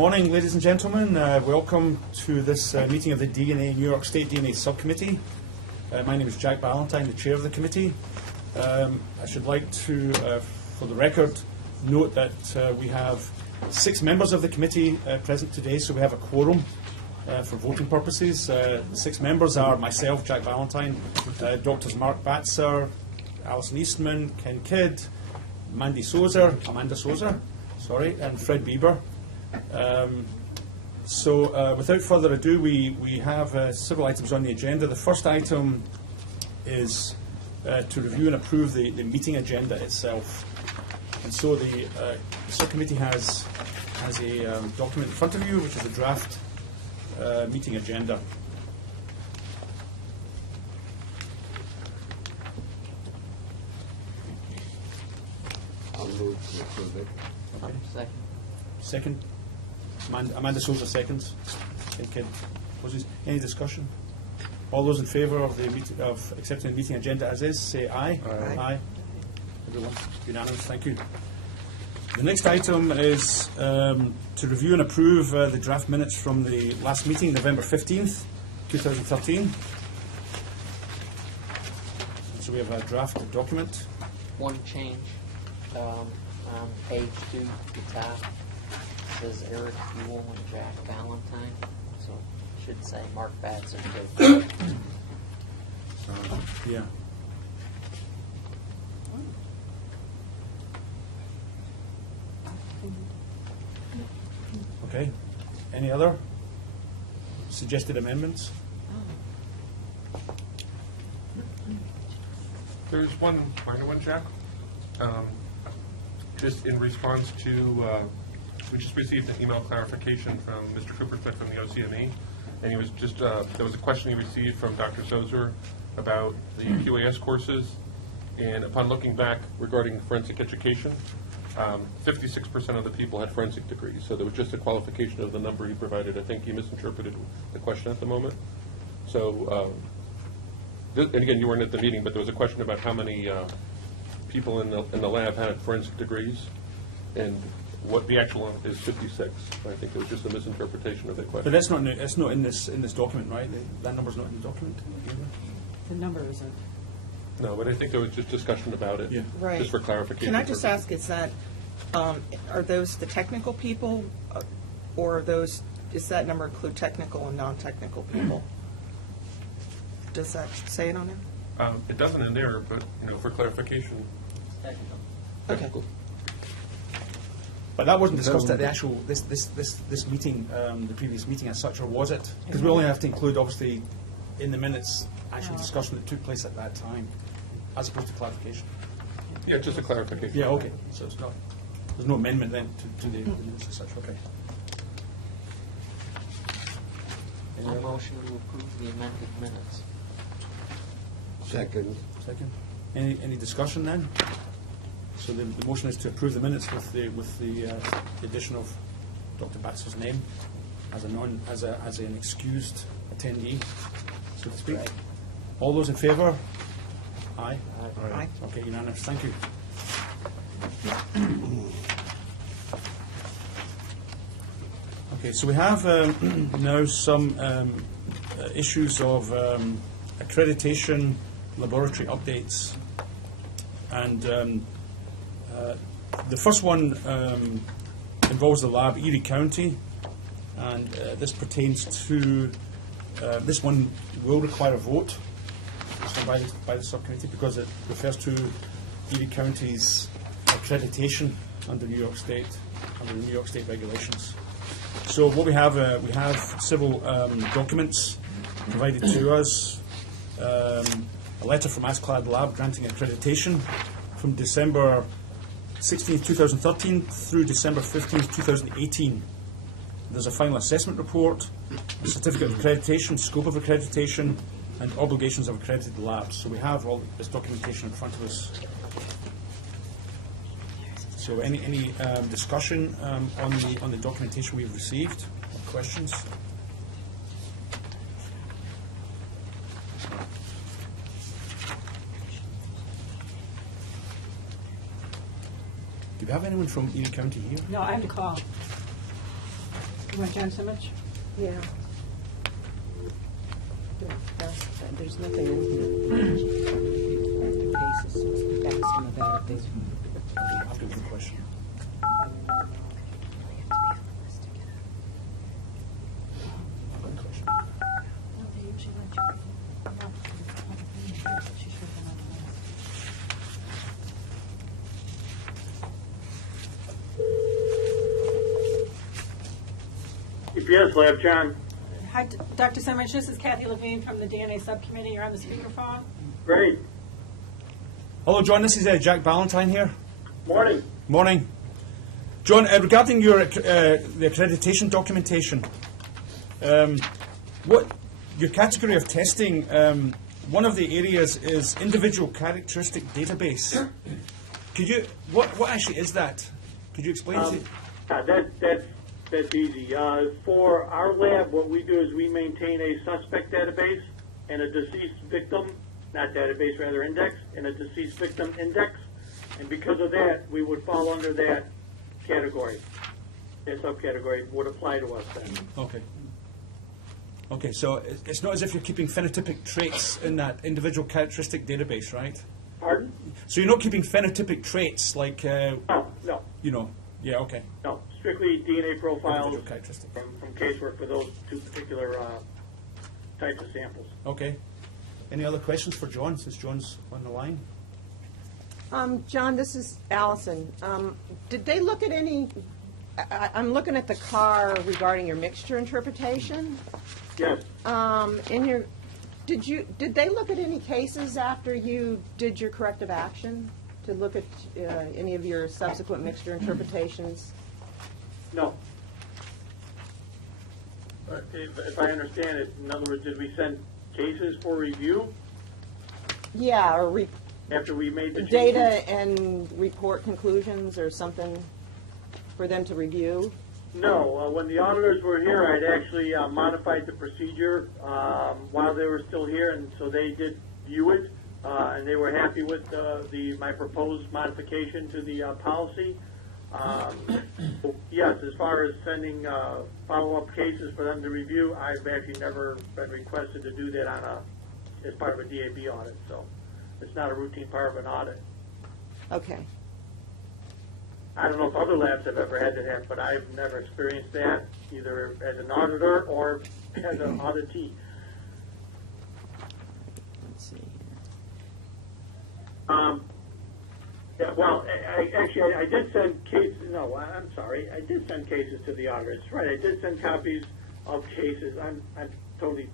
Morning, ladies and gentlemen. Welcome to this meeting of the New York State DNA Subcommittee. My name is Jack Ballantyne, the chair of the committee. I should like to, for the record, note that we have 6 members of the committee present today, so we have a quorum for voting purposes. The 6 members are myself, Jack Ballantyne, Drs. Mark Batzer, Alison Eastman, Ken Kidd, Amanda Souza, and Fred Bieber. Without further ado, we have several items on the agenda. The first item is to review and approve the meeting agenda itself. And so the subcommittee has a document in front of you, which is a draft meeting agenda. I'll move to approve it. Okay. Second. Amanda Souza seconds. Any discussion? All those in favour of accepting the meeting agenda as is, say aye. Aye. Aye. Everyone, unanimous. Thank you. The next item is to review and approve the draft minutes from the last meeting, November 15th, 2013. So we have a draft document. One change on page 2, the top says Eric Buell and Jack Ballantyne, so it should say Mark Batzer too. Yeah. Okay. Any other suggested amendments? There's one minor one, Jack. Just in response to, we just received an email clarification from Mr. Coopersmith from the OCME, and he was just, there was a question he received from Dr. Sozer about the QAS courses, and upon looking back regarding forensic education, 56% of the people had forensic degrees, so there was just a qualification of the number he provided. I think he misinterpreted the question at the moment. So, and again, you weren't at the meeting, but there was a question about how many people in the lab had forensic degrees, and what the actual one is 56. I think it was just a misinterpretation of the question. But that's not in this document, right? That number's not in the document. The number isn't. No, but I think there was just discussion about it, Yeah. Right. just for clarification. Can I just ask, is that, are those the technical people, or does that number include technical and non-technical people? Does that say it on there? It doesn't in there, but for clarification. Okay. But that wasn't discussed at the actual this meeting, the previous meeting as such, or was it? Because we only have to include, obviously, in the minutes, actual discussion that took place at that time, as opposed to clarification. Yeah, just a clarification. Yeah. Okay. So it's not. There's no amendment then to the minutes as such. Okay. A motion to approve the amended minutes. Second. Second. Any discussion then? So the motion is to approve the minutes with the addition of Dr. Batzer's name as an excused attendee, so to speak. Right. All those in favour? Aye. Aye. Okay, unanimous. Thank you. Okay, so we have now some issues of accreditation, laboratory updates, and the first one involves the lab Erie County, and this pertains to this one will require a vote by the subcommittee because it refers to Erie County's accreditation under New York State regulations. So what we have several documents provided to us. A letter from Asclad Lab granting accreditation from December 16th, 2013 through December 15th, 2018. There's a final assessment report, a certificate of accreditation, scope of accreditation, and obligations of accredited labs. So we have all this documentation in front of us. So any discussion on the documentation we've received? Or questions? Do we have anyone from Erie County here? No, I have to call. You want John Simich? Yeah. There's nothing in here. Cases. Ask him about it. After the question. EPS Lab, John. Hi, Dr. Simich. This is Kathy Levine from the DNA Subcommittee. You're on the speakerphone. Great. Hello, John. This is Jack Ballantyne here. Morning. Morning. John, regarding your the accreditation documentation, what your category of testing, one of the areas is individual characteristic database. Could you, what actually is that? Could you explain to That's easy. For our lab, what we do is we maintain a suspect database and a deceased victim, not database, rather index, and a deceased victim index. And because of that, we would fall under that category. That subcategory would apply to us then. Okay. Okay, so it's not as if you're keeping phenotypic traits in that individual characteristic database, right? Pardon? So you're not keeping phenotypic traits like, No. you know, yeah, okay. No. Strictly DNA profiles Individual characteristic. from casework for those two particular types of samples. Okay. Any other questions for John, since John's on the line? John, this is Allison. Did they look at any, I'm looking at the car regarding your mixture interpretation. Yes. Did they look at any cases after you did your corrective action to look at any of your subsequent mixture interpretations? No. If I understand it, in other words, did we send cases for review Yeah, or after we made the changes? data and report conclusions or something for them to review? No. When the auditors were here, I'd actually modified the procedure while they were still here, and so they did view it, and they were happy with my proposed modification to the policy. Yes, as far as sending follow-up cases for them to review, I've actually never been requested to do that as part of a DAB audit, so it's not a routine part of an audit. Okay. I don't know if other labs have ever had that, but I've never experienced that, either as an auditor or as an auditee. Let's see. Yeah, well, I did send cases. No, I'm sorry. I did send cases to the auditors. Right, I did send copies of cases. I'm totally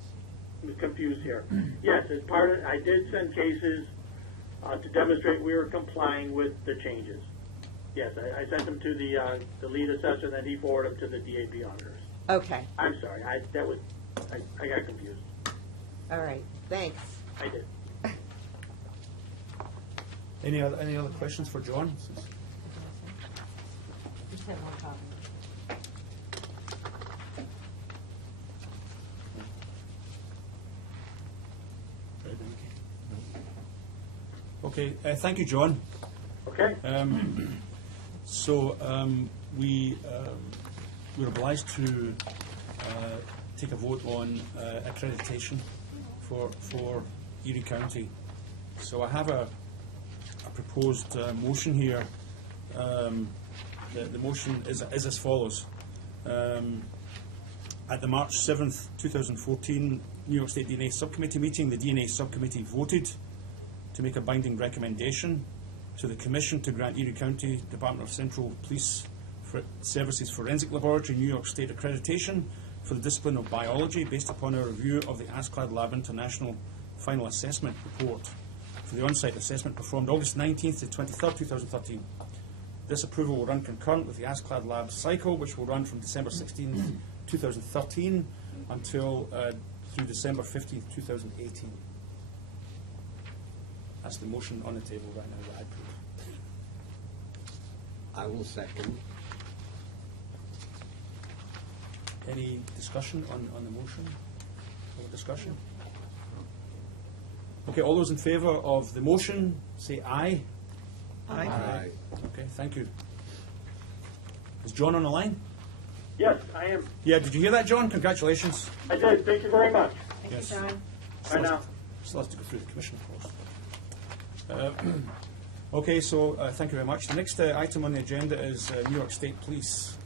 confused here. Yes, as part of, I did send cases to demonstrate we were complying with the changes. Yes, I sent them to the lead assessor, and then he forwarded them to the DAB auditors. Okay. I'm sorry. I got confused. All right. Thanks. I did. Any other questions for John? Just have one copy. Okay, thank you, John. Okay. We're obliged to take a vote on accreditation for Erie County. So I have a proposed motion here. The motion is as follows. At the March 7th, 2014 New York State DNA Subcommittee meeting, the DNA Subcommittee voted to make a binding recommendation to the Commission to grant Erie County Department of Central Police Services Forensic Laboratory New York State accreditation for the discipline of biology based upon a review of the ASCLD Lab International Final Assessment Report for the on-site assessment performed August 19th to 23rd, 2013. This approval will run concurrent with the ASCLD Lab cycle, which will run from December 16th, 2013 until through December 15th, 2018. That's the motion on the table right now that I put. I will second. Any discussion on the motion? Or discussion? Okay, all those in favour of the motion, say aye. Aye. Okay, thank you. Is John on the line? Yes, I am. Yeah, did you hear that, John? Congratulations. I did. Thank you very much. Yes. Bye now. Still has to go through the commission, of course. Okay, so thank you very much. The next item on the agenda is New York State Police.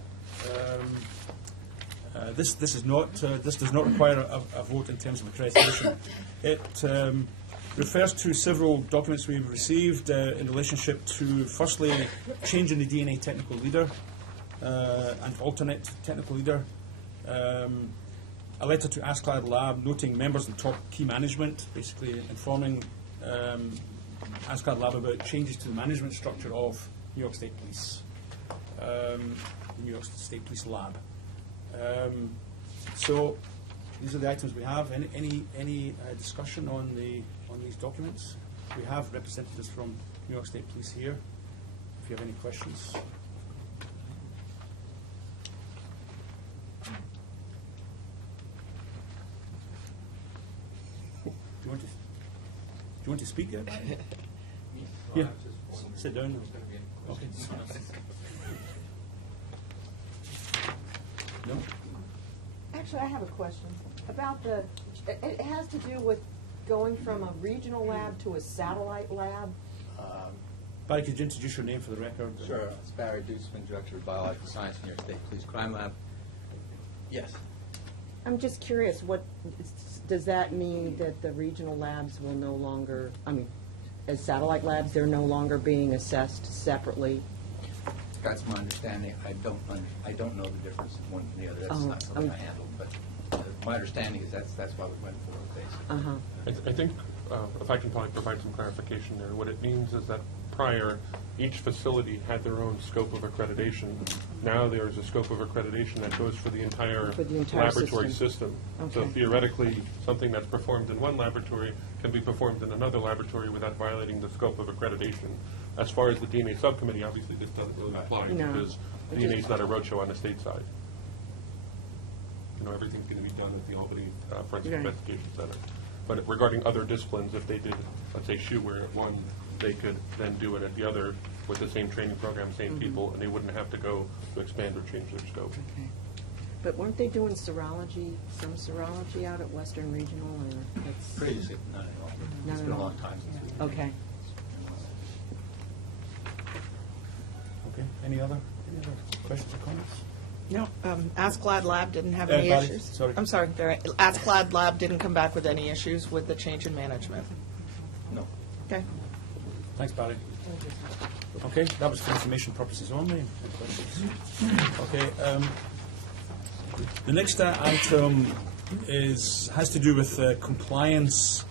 This does not require a vote in terms of accreditation. It refers to several documents we've received in relationship to, firstly, changing the DNA technical leader and alternate technical leader. A letter to ASCLAD Lab noting members and top key management, basically informing ASCLAD Lab about changes to the management structure of New York State Police, the New York State Police Lab. So these are the items we have. Any discussion on these documents? We have representatives from New York State Police here. If you have any questions. Do you want to speak yet? Yeah. Sit down. Okay. No? Actually, I have a question about it has to do with going from a regional lab to a satellite lab. Barry, could you introduce your name for the record? Sure. It's Barry Deuceman, Director of Biological Science, New York State Police Crime Lab. Yes. I'm just curious, what does that mean that the regional labs will no longer, as satellite labs, they're no longer being assessed separately? That's my understanding. I don't know the difference in one from the other. That's not something I handled, but my understanding is that's why we went forward with this. I think, if I can probably provide some clarification there, what it means is that prior, each facility had their own scope of accreditation. Now there is a scope of accreditation that goes for the entire laboratory system. So Okay. theoretically, something that's performed in one laboratory can be performed in another laboratory without violating the scope of accreditation. As far as the DNA subcommittee, obviously this doesn't really apply No. because DNA is not a roadshow on the state side. Everything's going to be done at the Albany Forensic Right. Investigation Center. But regarding other disciplines, if they did, let's say, shoe wear at one, they could then do it at the other with the same training program, same people, and they wouldn't have to go to expand or change their scope. Okay. But weren't they doing serology, some serology out at Western Regional? Or that's Previously, not at all. Not It's at been a all. long time since we. Okay. Okay. Any other questions or comments? No, ASCLAD Lab didn't have any Barry, issues. sorry. I'm sorry, ASCLAD Lab didn't come back with any issues with the change in management. No. Okay. Thanks, Barry. Okay, that was for information purposes only. Any questions? Okay. The next item has to do with compliance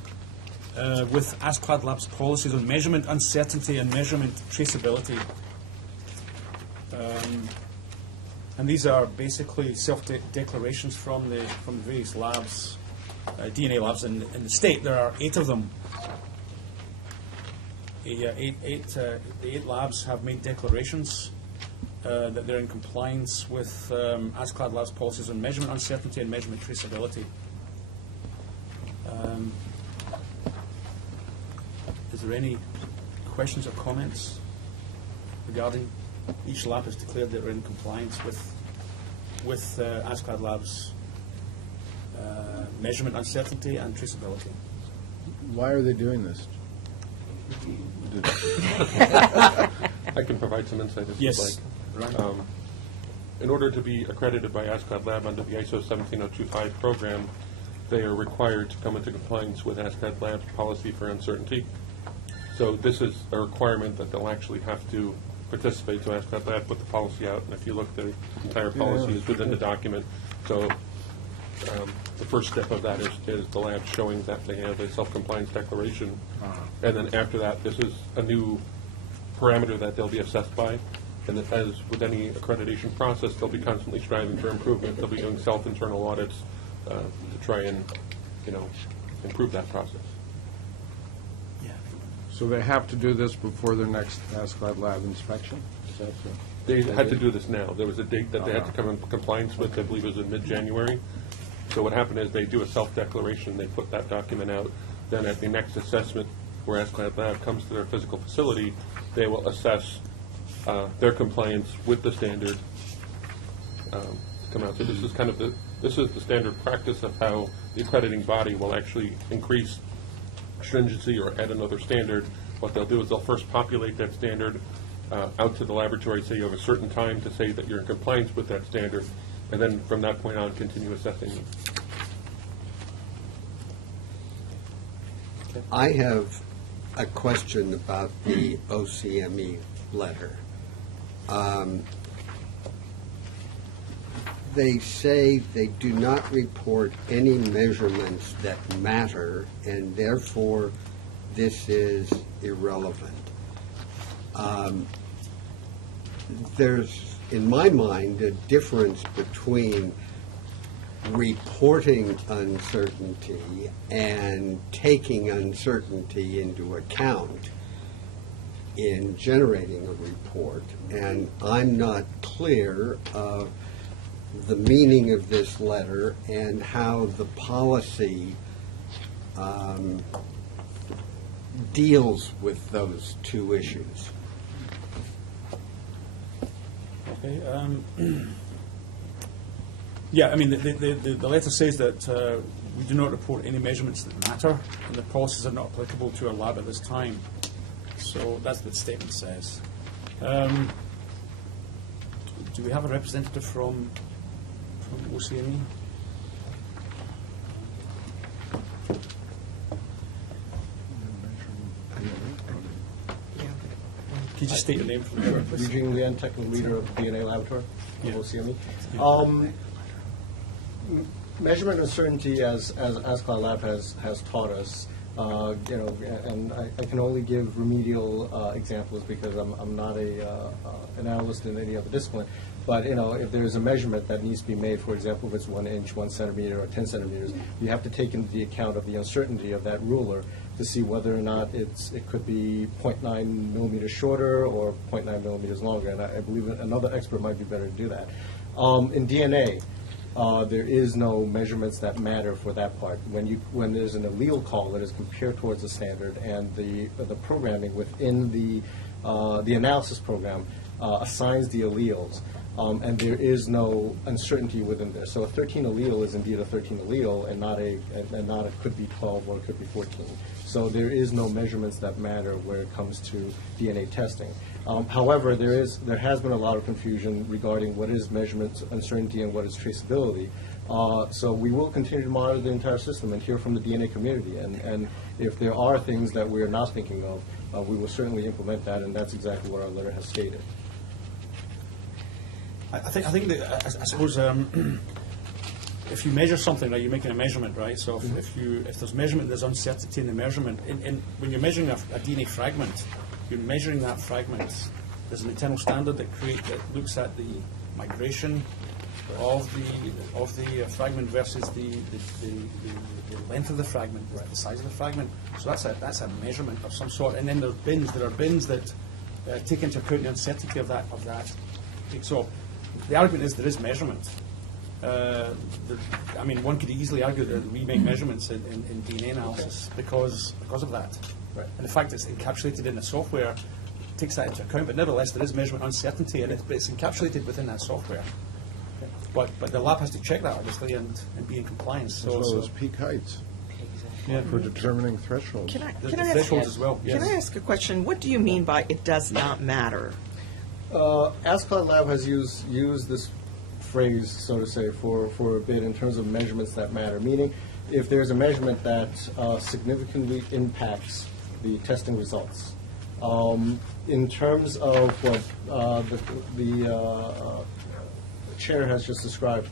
with ASCLAD Lab's policies on measurement uncertainty and measurement traceability. And these are basically self-declarations from the various labs, DNA labs in the state. There are 8 of them. The 8 labs have made declarations that they're in compliance with ASCLAD Labs policies on measurement uncertainty and measurement traceability. Is there any questions or comments regarding each lab has declared that they're in compliance with ASCLAD Labs measurement uncertainty and traceability? Why are they doing this? I can provide some insight if Yes. you'd like. In order to be accredited by ASCLAD Lab under the ISO 17025 program, they are required to come into compliance with ASCLAD Lab's policy for uncertainty. So this is a requirement that they'll actually have to participate. So ASCLAD Lab put the policy out, and if you look, the entire policy is within the document. So the first step of that is the lab showing that they have a self-compliance declaration. And then after that, this is a new parameter that they'll be assessed by. And that as with any accreditation process, they'll be constantly striving for improvement. They'll be doing self-internal audits to try and, improve that process. So they have to do this before their next ASCLAD lab inspection? Is that so? They had to do this now. There was a date that they had to come in compliance with, I believe it was in mid-January. So what happened is they do a self-declaration, they put that document out, then at the next assessment, where ASCLAD Lab comes to their physical facility, they will assess their compliance with the standard. come out. So this is kind of this is the standard practice of how the accrediting body will actually increase stringency or add another standard. What they'll do is they'll first populate that standard out to the laboratory, say you have a certain time to say that you're in compliance with that standard, and then from that point on, continue assessing them. I have a question about the OCME letter. They say they do not report any measurements that matter, and therefore this is irrelevant. There's, in my mind, a difference between reporting uncertainty and taking uncertainty into account in generating a report, and I'm not clear of the meaning of this letter and how the policy deals with those two issues. Okay. Yeah, I mean, the letter says that we do not report any measurements that matter, and the policies are not applicable to our lab at this time. So that's what the statement says. Do we have a representative from OCME? Can you just state your name for the record, please? Eugene Lian, technical leader of the DNA laboratory Yeah. of OCME. Yeah. Measurement uncertainty, as ASCLA Lab has taught us, and I can only give remedial examples because I'm not an analyst in any other discipline. But if there's a measurement that needs to be made, for example, if it's 1 inch, 1 centimeter, or 10 centimeters, you have to take into the account of the uncertainty of that ruler to see whether or not it could be 0.9 millimeters shorter or 0.9 millimeters longer. And I believe another expert might be better to do that. In DNA, there is no measurements that matter for that part. When there's an allele call that is compared towards the standard, and the programming within the analysis program assigns the alleles, and there is no uncertainty within there. So a 13 allele is indeed a 13 allele, and not a could be 12 or it could be 14. So there is no measurements that matter where it comes to DNA testing. However, there has been a lot of confusion regarding what is measurement uncertainty and what is traceability. So we will continue to monitor the entire system and hear from the DNA community. And if there are things that we are not thinking of, we will certainly implement that, and that's exactly what our letter has stated. I think that, I suppose if you measure something, right, you're making a measurement, right? So if there's measurement, there's uncertainty in the measurement. When you're measuring a DNA fragment, you're measuring that fragment. There's an internal standard that looks at the migration of the fragment versus the length of the fragment, right, the size of the fragment. So that's a measurement of some sort. And then there are bins that take into account the uncertainty of that. So the argument is there is measurement. I mean, one could easily argue that we make measurements in DNA analysis because of that. Right. And the fact it's encapsulated in the software takes that into account. But nevertheless, there is measurement uncertainty, and it's encapsulated within that software. But the lab has to check that, obviously, and be in compliance. As well as peak heights for determining thresholds. Can I The ask, thresholds as well. can I ask a question? What do you mean by it does not matter? ASCLA Lab has used this phrase, so to say, for a bit in terms of measurements that matter, meaning if there's a measurement that significantly impacts the testing results. In terms of what the chair has just described,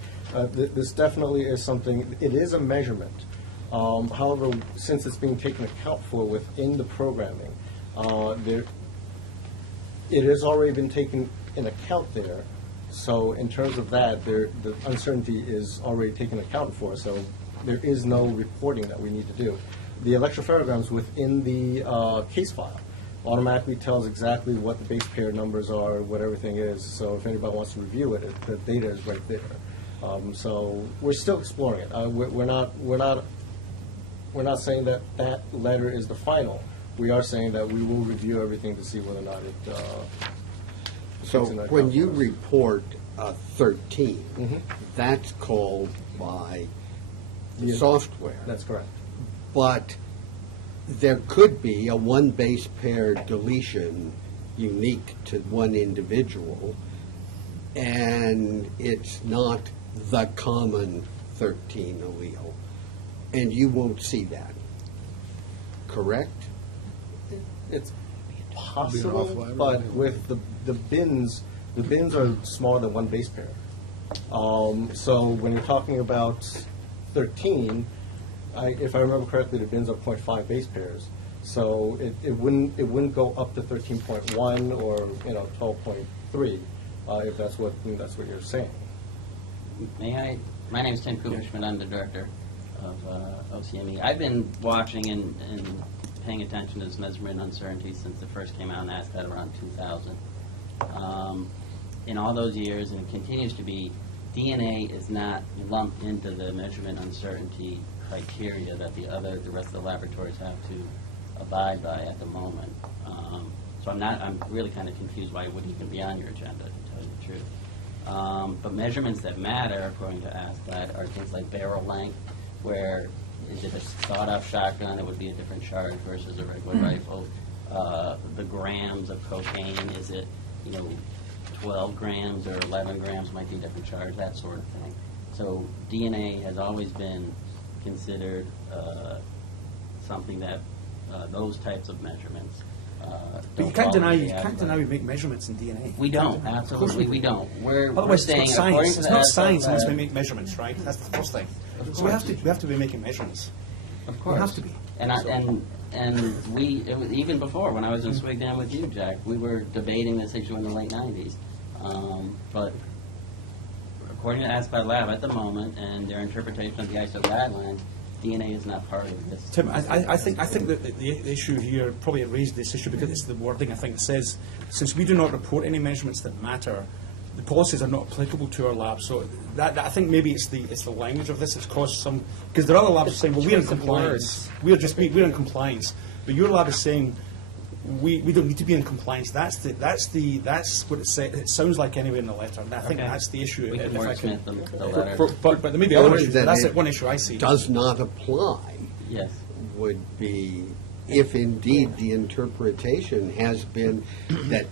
this definitely is something, it is a measurement. However, since it's being taken account for within the programming, it has already been taken in account there. So in terms of that, the uncertainty is already taken account for, so there is no reporting that we need to do. The electropherograms within the case file automatically tells exactly what the base pair numbers are, what everything is, so if anybody wants to review it, the data is right there. So we're still exploring it. We're not saying that that letter is the final. We are saying that we will review everything to see whether or not it So when you report a 13. That's called by the software. That's correct. But there could be a one base pair deletion unique to one individual, and it's not the common 13 allele, and you won't see that, correct? It's awful, possible, I but don't know. with the bins are smaller than one base pair. So when you're talking about 13, if I remember correctly, the bins are 0.5 base pairs. So it wouldn't go up to 13.1 or 12.3 if that's what you're saying. May I? My name is Tim Kuberschmidt. I'm the director of OCME. I've been watching and paying attention to this measurement uncertainty since it first came out and asked that around 2000. In all those years, and it continues to be, DNA is not lumped into the measurement uncertainty criteria that the rest of the laboratories have to abide by at the moment. So I'm really kind of confused why it wouldn't even be on your agenda, to tell you the truth. But measurements that matter, according to ASCLD, are things like barrel length, where is it a sawed-off shotgun, it would be a different charge versus a regular rifle. The grams of cocaine, is it 12 grams or 11 grams, might be a different charge, that sort of thing. So DNA has always been considered something that those types of measurements But you can't deny we make measurements in DNA. We don't, absolutely, we don't. We're Otherwise, saying, it's not according science. to It's the not ASCLD science unless we lab- make measurements, right? That's the first thing. Of So we course. have to be making measurements. Of course. We have to be. And we, it was, even before, when I was in Swigdam with you, Jack, we were debating this issue in the late 90s. But according to ASCLD Lab at the moment, and their interpretation of the ISO guidelines, DNA is not part of this. Tim, I think that the issue here, probably it raised this issue because it's the wording, I think, it says, since we do not report any measurements that matter, the policies are not applicable to our lab. So that I think maybe it's the language of this that's caused some, because there are other labs saying, well, we're in compliance. We're in compliance. But your lab is saying, we don't need to be in compliance. That's what it says. It sounds like anyway in the letter. And I think Okay. that's the issue. We can if I wordsmith the letter. But there may be other Or issues. that That's it one issue I see. Does not apply Yes. would be if indeed the interpretation has been that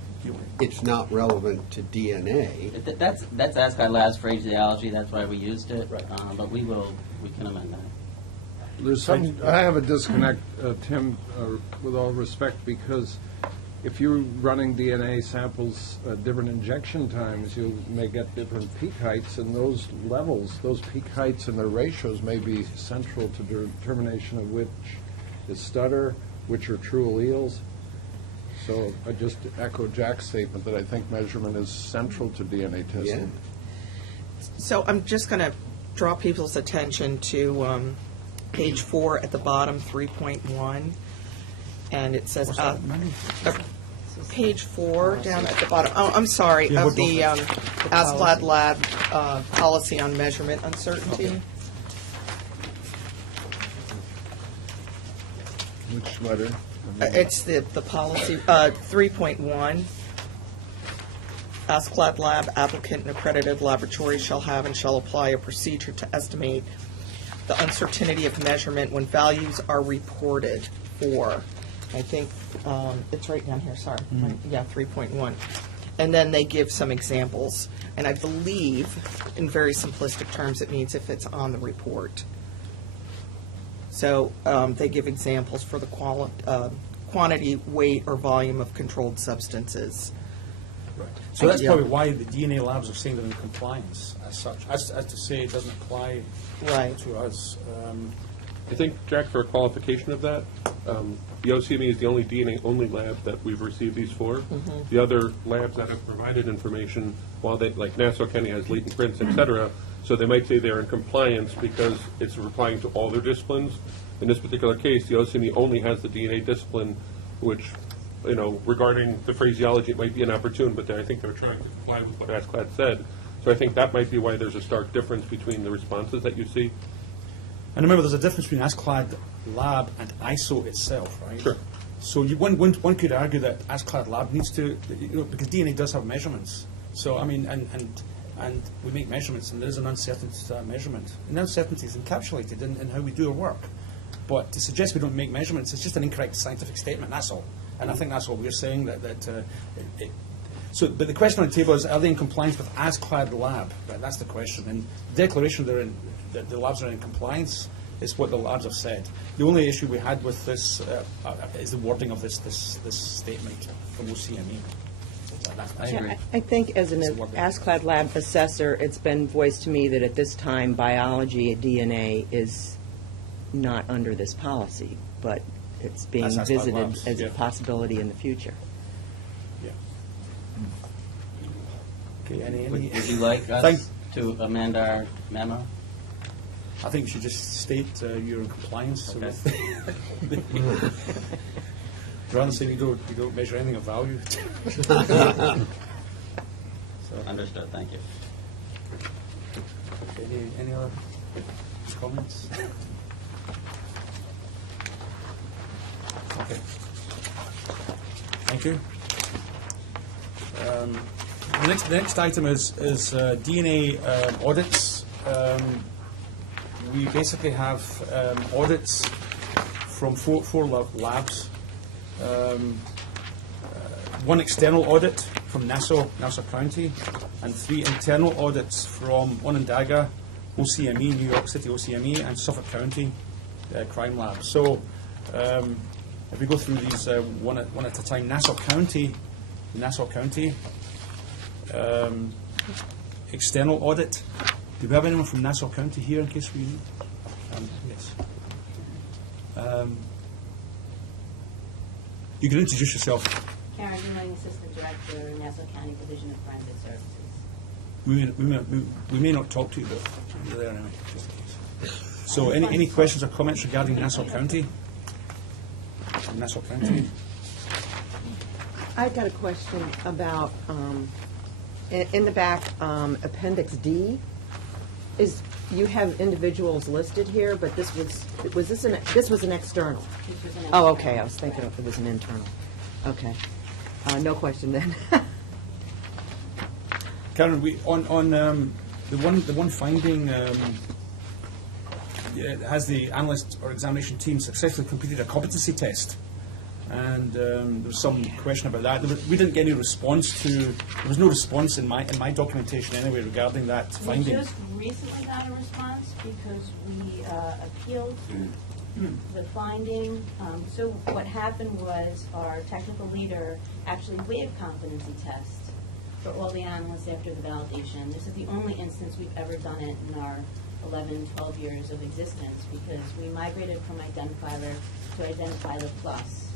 it's not relevant to DNA. That's ASCLD Lab's phraseology, that's why we used it. But we can amend that. There's I have a disconnect, Tim, with all respect, because if you're running DNA samples at different injection times, you may get different peak heights, and those levels, those peak heights and their ratios may be central to the determination of which is stutter, which are true alleles. So I just echo Jack's statement that I think measurement is central to DNA testing. So I'm just going to draw people's attention to page 4 at the bottom, 3.1, and it says, page 4 down at the bottom, oh, I'm sorry, Yeah, of we'll the go for it. ASCLD Lab policy on measurement uncertainty. Which letter? It's the policy, 3.1. ASCLD Lab applicant and accredited laboratory shall have and shall apply a procedure to estimate the uncertainty of measurement when values are reported for, I think, it's right down here, sorry. Yeah, 3.1. And then they give some examples. And I believe, in very simplistic terms, it means if it's on the report. So they give examples for the quantity, weight, or volume of controlled substances. Right. So that's Yeah. probably why the DNA labs are saying they're in compliance as such, as to say it doesn't apply Right. to us. I think, Jack, for a qualification of that, the OCME is the only DNA-only lab that we've received these for. The other labs that have provided information, while they, like Nassau County has latent prints, et cetera, so they might say they're in compliance because it's applying to all their disciplines. In this particular case, the OCME only has the DNA discipline, which, regarding the phraseology, it might be inopportune, but I think they're trying to comply with what ASCLD said. So I think that might be why there's a stark difference between the responses that you see. And remember, there's a difference between ASCLD Lab and ISO itself, right? Sure. So one could argue that ASCLD Lab needs to, because DNA does have measurements. So, I mean, and and we make measurements, and there is an uncertainty to that measurement. And the uncertainty is encapsulated in how we do our work. But to suggest we don't make measurements is just an incorrect scientific statement, that's all. And I think that's what we're saying. But the question on the table is, are they in compliance with ASCLD lab? Right, that's the question. And the declaration that the labs are in compliance is what the labs have said. The only issue we had with this is the wording of this statement from OCME. I agree. I think as an It's working. ASCLD lab assessor, it's been voiced to me that at this time, biology, DNA is not under this policy, but it's being As ASCLD visited labs, as yeah. a possibility in the future. Yeah. Okay, any Would you like us Thank- to amend our memo? I think you should just state you're in compliance Okay. with. Rather than saying you don't measure anything of value. So, Understood, thank you. any other comments? Okay. Thank you. The next item is DNA audits. We basically have audits from four labs. One external audit from Nassau County, and 3 internal audits from Onondaga, OCME, New York City OCME, and Suffolk County Crime Lab. So if we go through these one at a time, Nassau County, external audit. Do we have anyone from Nassau County here in case we need? Yes. You can introduce yourself. Karen Newling, Assistant Director, Nassau County Division of Forensic Services. We may not talk to you, but you're there anyway, just in case. So any questions or comments regarding Nassau County? Nassau County? I've got a question about, in the back, Appendix D, you have individuals listed here, but this was this an external? This was an Oh, okay, I was thinking it was an internal. Okay. No question then. Karen, on the one finding, has the analyst or examination team successfully completed a competency test? And there was some question about that. We didn't get any response there was no response in my documentation anyway regarding that We finding. just recently got a response because we appealed the finding. So what happened was our technical leader actually waived competency tests for all the analysts after the validation. This is the only instance we've ever done it in our 11, 12 years of existence because we migrated from Identifier to Identifier Plus.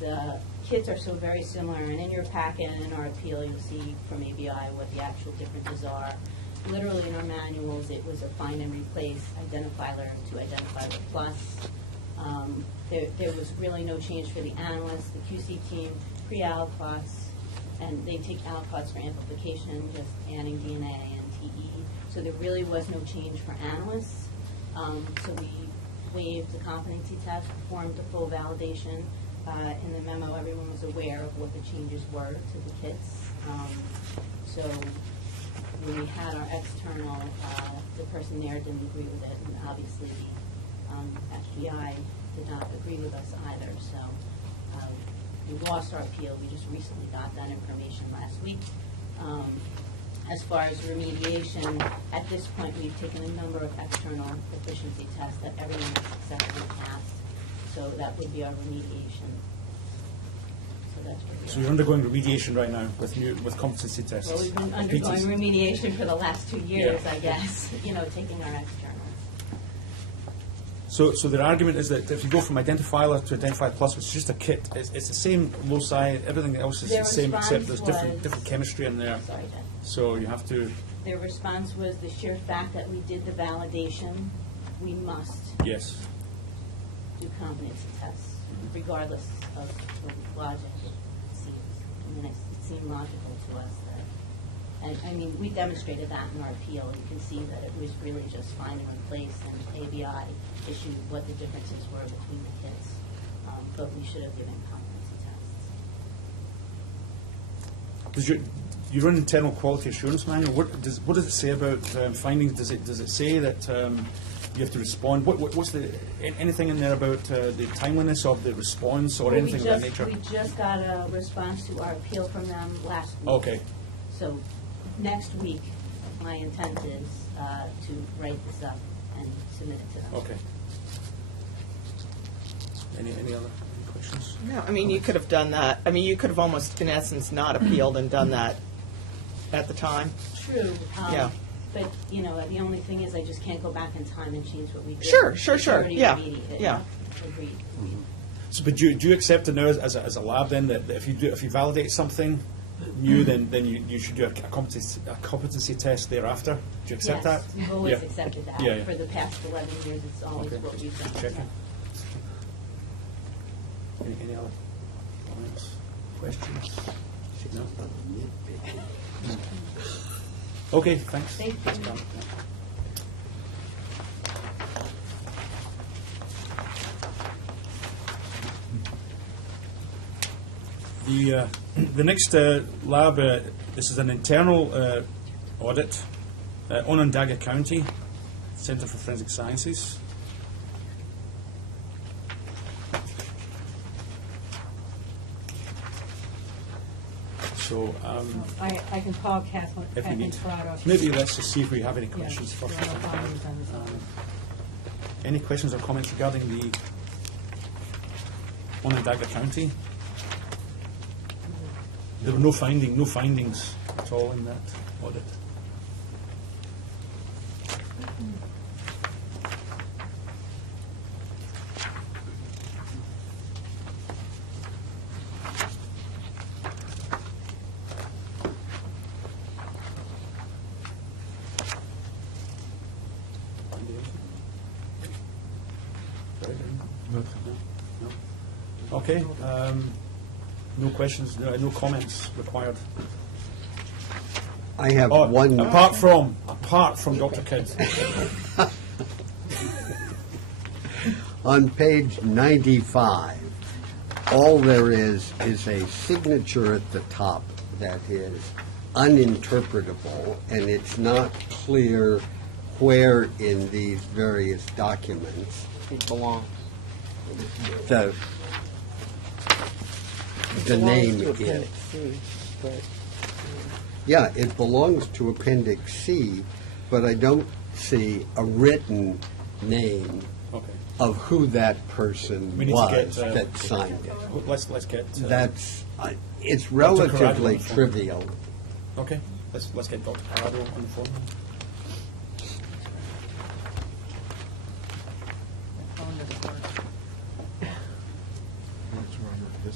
The kits are so very similar, and in your packet and in our appeal, you'll see from ABI what the actual differences are. Literally in our manuals, it was a find and replace Identifier to Identifier Plus. There was really no change for the analysts, the QC team, pre-aliquots, and they take aliquots for amplification, just adding DNA and TE. So there really was no change for analysts. So we waived the competency test, performed the full validation. In the memo, everyone was aware of what the changes were to the kits. So when we had our external, the person there didn't agree with it, and obviously SGI did not agree with us either. So we lost our appeal. We just recently got that information last week. As far as remediation, at this point, we've taken a number of external efficiency tests that everyone has successfully passed. So that would be our remediation. So that's where we So are. you're undergoing remediation right now with competency tests. Well, we've been PTs. undergoing remediation for the last 2 years, Yeah. I guess, taking our externals. So their argument is that if you go from Identifier to Identifier Plus, which is just a kit, it's the same loci, everything else is Their the same, except there's response different was- chemistry in there. Sorry, Jen. So you have to, Their response was the sheer fact that we did the validation, we must yes. do competency tests, regardless of the logic it seems. I mean, it seemed logical to us that, and I mean, we demonstrated that in our appeal. You can see that it was really just find and replace, and ABI issued what the differences were between the kits, but we should have given competency tests. Does your own internal quality assurance manual, what does it say about findings? Does it say that you have to respond? What's anything in there about the timeliness of the response or anything of that nature? We just got a response to our appeal from them last week. Okay. So next week, my intent is to write this up and submit it to them. Okay. Any other questions? No, I mean, you could have done that. I mean, you could have almost, in essence, not appealed and done that at the time. True. Yeah. But, you know, the only thing is I just can't go back in time and change what we did. Sure, It's sure. already Yeah, immediate, yeah. Agreed. So, but do you accept it now as a lab then that if you validate something new, then you should do a competency test thereafter? Do you accept that? Yes, we've always Yeah. accepted that. Yeah, yeah. For the past 11 years, it's always Okay. what we've done. Just checking. Any other comments, questions? No? Okay, thanks. Thank you. Thanks, Pam. The next lab, this is an internal audit, Onondaga County Center for Forensic Sciences. So, I can call Kathleen if you need, Prado. maybe let's just see if we have any Yeah, questions first. yeah, no problems on this. Any questions or comments regarding the Onondaga County? There were no findings at all in that audit. Okay, no questions, no comments required. I have Oh, one. apart from Dr. Kidd. On page 95, all there is a signature at the top that is uninterpretable, and it's not clear where in these various documents It belongs. the name Belongs to is. Appendix C, but Yeah, it belongs to Appendix C, but I don't see a written name Okay, of who that person We need to was get, that signed it. let's get. That's, it's Dr. Corrado relatively on the phone. trivial. Okay, let's get Dr. Corrado on the phone.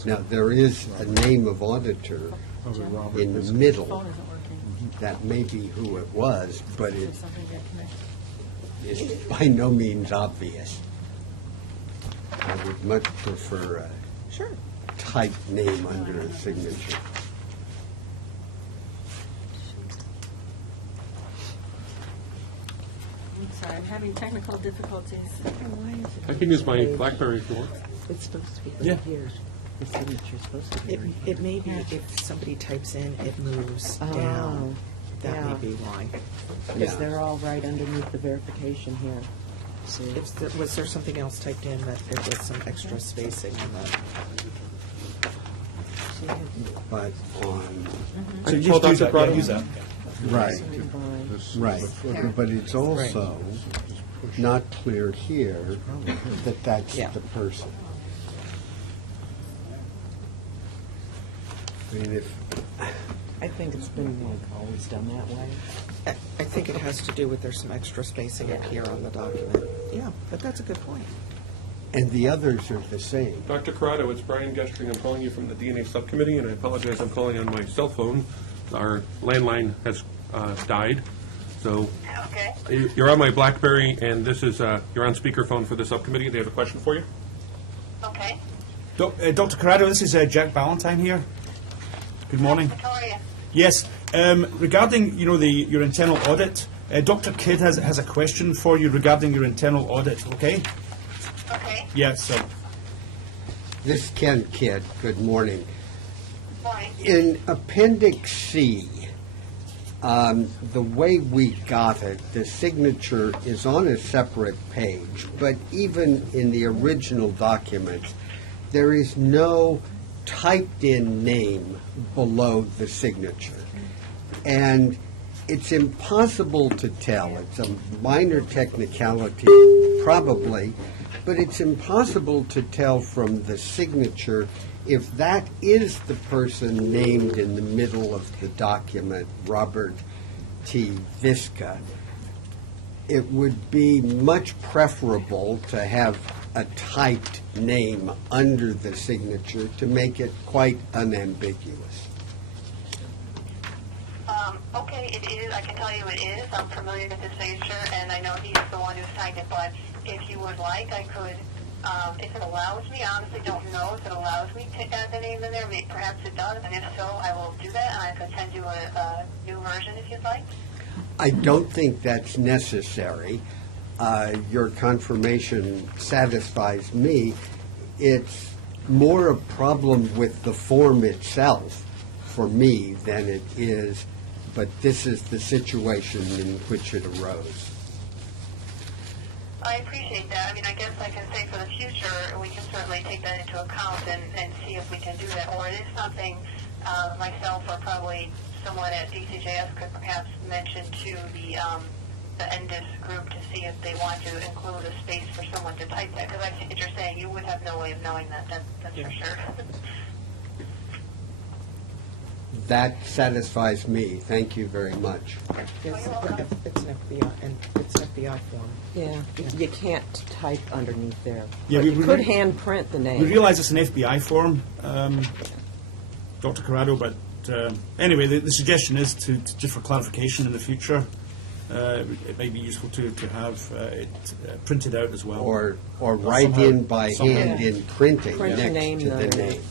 Now, there is a name of auditor in the middle. That may be who it was, but it is by no means obvious. I would much prefer a Sure. typed name under a signature. I'm sorry, I'm having technical difficulties. I can use my BlackBerry if you want. it's supposed to be Yeah. right here. The signature's supposed to be right here. It may be if somebody types in, it moves Oh, down. That yeah. may be why. Because Yeah. they're all right underneath the verification here. See? Was there something else typed in that there was some extra spacing in that? But on, So you Well, just use Dr. that, Corrado? yeah, use that. right, Fine. right. But it's also not clear here that that's Yeah. the person. I mean, if, I think it's been like always done that way. I think it has to do with there's some extra spacing up here on the document. Yeah, but that's a good point. and the others are the same. Dr. Corrado, it's Brian Gestring. I'm calling you from the DNA Subcommittee, and I apologize, I'm calling on my cell phone. Our landline has died, so you're on my BlackBerry, and this is, you're on speakerphone for the subcommittee. They have a question for you. Okay. Dr. Corrado, this is Jack Ballantyne here. Good morning. How are you? Yes, regarding your internal audit, Dr. Kidd has a question for you regarding your internal audit. Okay? Okay. Yeah. So This is Ken Kidd. Good morning. Morning. In Appendix C, the way we got it, the signature is on a separate page, but even in the original documents, there is no typed-in name below the signature. And it's impossible to tell. It's a minor technicality, probably, but it's impossible to tell from the signature if that is the person named in the middle of the document, Robert T. Visca. It would be much preferable to have a typed name under the signature to make it quite unambiguous. Okay, it is. I can tell you it is. I'm familiar with the signature, and I know he's the one who signed it. But if you would like, I could, if it allows me, I honestly don't know if it allows me to add the name in there. Perhaps it does, and if so, I will do that, and I could send you a new version if you'd like. I don't think that's necessary. Your confirmation satisfies me. It's more a problem with the form itself for me than it is, but this is the situation in which it arose. I appreciate that. I mean, I guess I can say for the future, we can certainly take that into account and see if we can do that. Or it is something myself or probably someone at DCJS could perhaps mention to the NDIS group to see if they want to include a space for someone to type that. Because I see what you're saying. You would have no way of knowing that. That's for sure. That satisfies me. Thank you very much. Yes, it's an FBI, and it's an FBI form. Yeah, you can't type underneath there. Yeah, But we you could hand print the name. We realize it's an FBI form, Dr. Corrado, but anyway, the suggestion is to just for clarification in the future, it may be useful to have it printed out as well. Or write somehow- in by somehow. hand in printing Print the next name, to the the- name.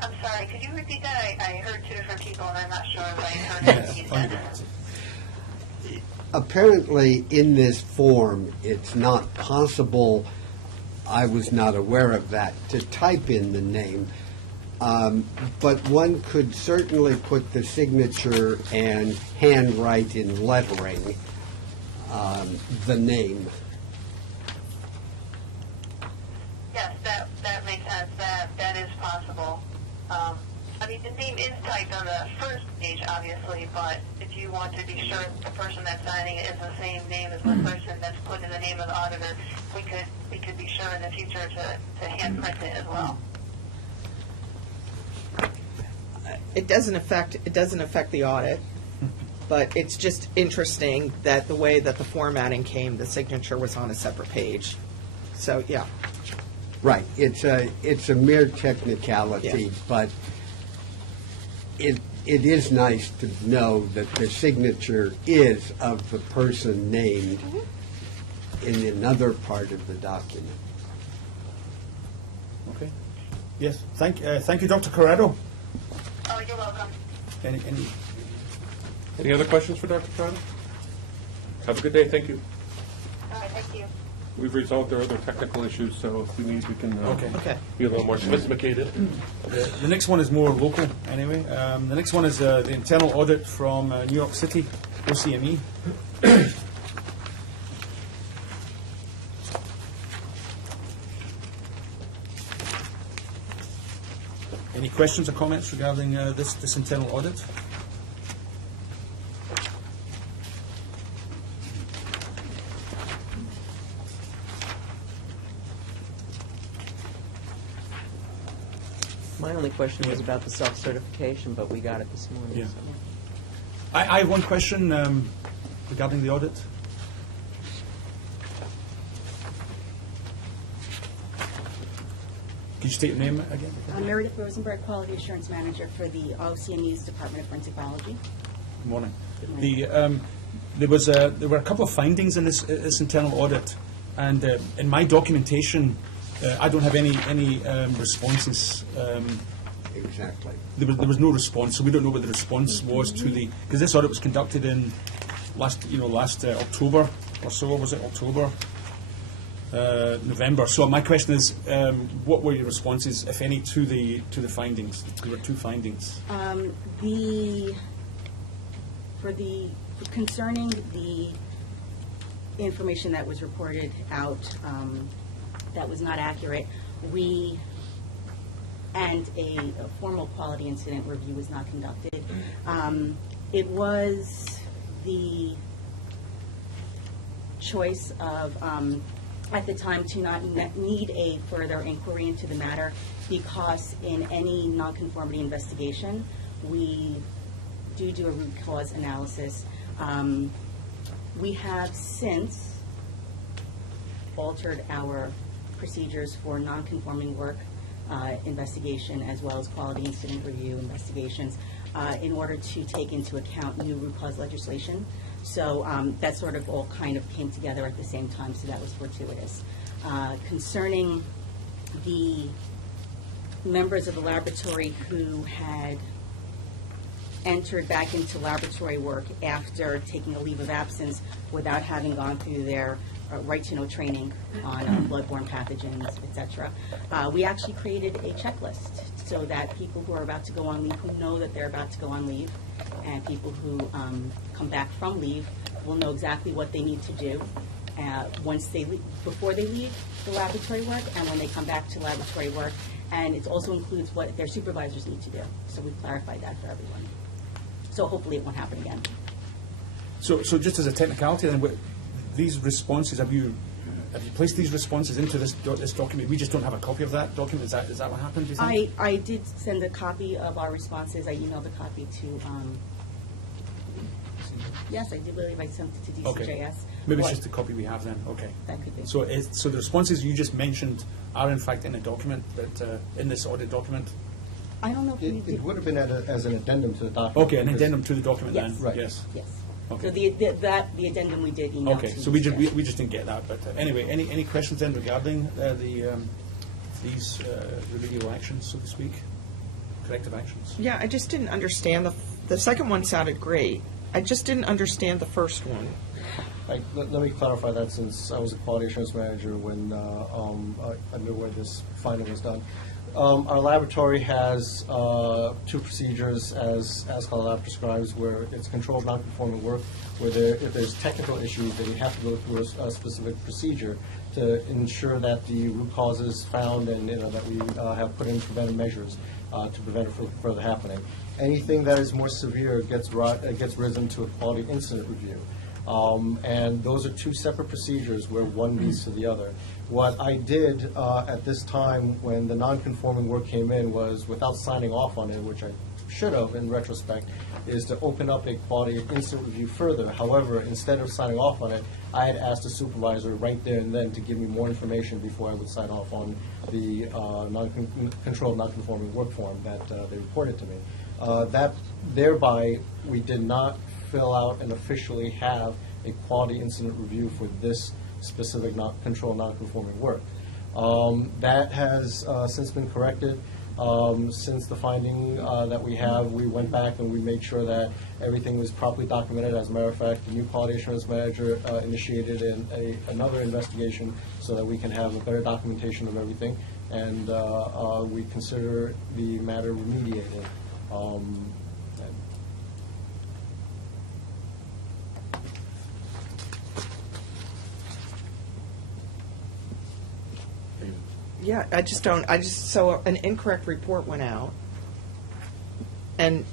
I'm sorry. Could you repeat that? I heard two different people, and I'm not sure if I heard Yes, what you I'll said. give it to you. Apparently, in this form, it's not possible, I was not aware of that, to type in the name. But one could certainly put the signature and handwrite in lettering the name. Yes, that makes sense. That is possible. I mean, the name is typed on the first page, obviously, but if you want to be sure the person that's signing it is the same name as the person that's put in the name of the auditor, we could be sure in the future to hand print it as well. It doesn't affect the audit, but it's just interesting that the way that the formatting came, the signature was on a separate page. So, yeah. Right, it's a mere technicality, Yeah. but it is nice to know that the signature is of the person named in another part of the document. Okay. Yes. Thank you, Dr. Corrado. Oh, you're welcome. Any other questions for Dr. Corrado? Have a good day. Thank you. All right, thank you. We've resolved our other technical issues, so if we need, we can Okay. be a little more sophisticated. The next one is more local, anyway. The next one is the internal audit from New York City, OCME. Any questions or comments regarding this internal audit? My only question was about the self-certification, but we got it this morning. Yeah. so. I have one question regarding the audit. Could you state your name again? I'm Meredith Rosenberg, Quality Assurance Manager for the OCME's Department of Forensic Biology. Good morning. morning. There were a couple of findings in this internal audit, and in my documentation, I don't have any responses. Exactly. There was no response, so we don't know what the response was to the, because this audit was conducted in last October or so. Was it October? November. So my question is, what were your responses, if any, to the findings? There were 2 findings. Concerning the information that was reported out that was not accurate, and a formal quality incident review was not conducted. It was the choice of, at the time, to not need a further inquiry into the matter, because in any nonconformity investigation, we do a root cause analysis. We have since altered our procedures for nonconforming work investigation, as well as quality incident review investigations, in order to take into account new root cause legislation. So that sort of all kind of came together at the same time, so that was fortuitous. Concerning the members of the laboratory who had entered back into laboratory work after taking a leave of absence without having gone through their right to know training on bloodborne pathogens, et cetera, we actually created a checklist so that people who are about to go on leave, who know that they're about to go on leave, and people who come back from leave will know exactly what they need to do once they leave, before they leave the laboratory work, and when they come back to laboratory work. And it also includes what their supervisors need to do. So we've clarified that for everyone. So hopefully it won't happen again. So just as a technicality, then, these responses, have you placed these responses into this document? We just don't have a copy of that document. Is that what happened, do you think? I did send a copy of our responses. I emailed a copy to, yes, I did believe I sent it to DCJS. Okay. Maybe it's just the copy we have then. Okay. That could be. So the responses you just mentioned are in fact in a document, that in this audit document? I don't know if we did. It would have been as an addendum to the document. Okay, an addendum to the document Yes. then? Right. Yes. Yes. Okay. So the addendum we did email Okay, to so we DCJS. just didn't get that. But anyway, any questions then regarding these remedial actions, so to speak, corrective actions? Yeah, I just didn't understand, the second one sounded great. I just didn't understand the first one. Let me clarify that, since I was a quality assurance manager when I knew where this finding was done. Our laboratory has 2 procedures, as Scholar Lab prescribes, where it's controlled non-conforming work, where if there's technical issues, then you have to go through a specific procedure to ensure that the root cause is found, and that we have put in preventive measures to prevent it from further happening. Anything that is more severe gets risen to a quality incident review. And those are 2 separate procedures where one leads to the other. What I did at this time when the non-conforming work came in was, without signing off on it, which I should have in retrospect, is to open up a quality incident review further. However, instead of signing off on it, I had asked the supervisor right there and then to give me more information before I would sign off on the controlled non-conforming work form that they reported to me. Thereby, we did not fill out and officially have a quality incident review for this specific controlled non-conforming work. That has since been corrected. Since the finding that we have, we went back and we made sure that everything was properly documented. As a matter of fact, the new quality assurance manager initiated another investigation so that we can have a better documentation of everything, and we consider the matter remediated. Yeah, so an incorrect report went out. And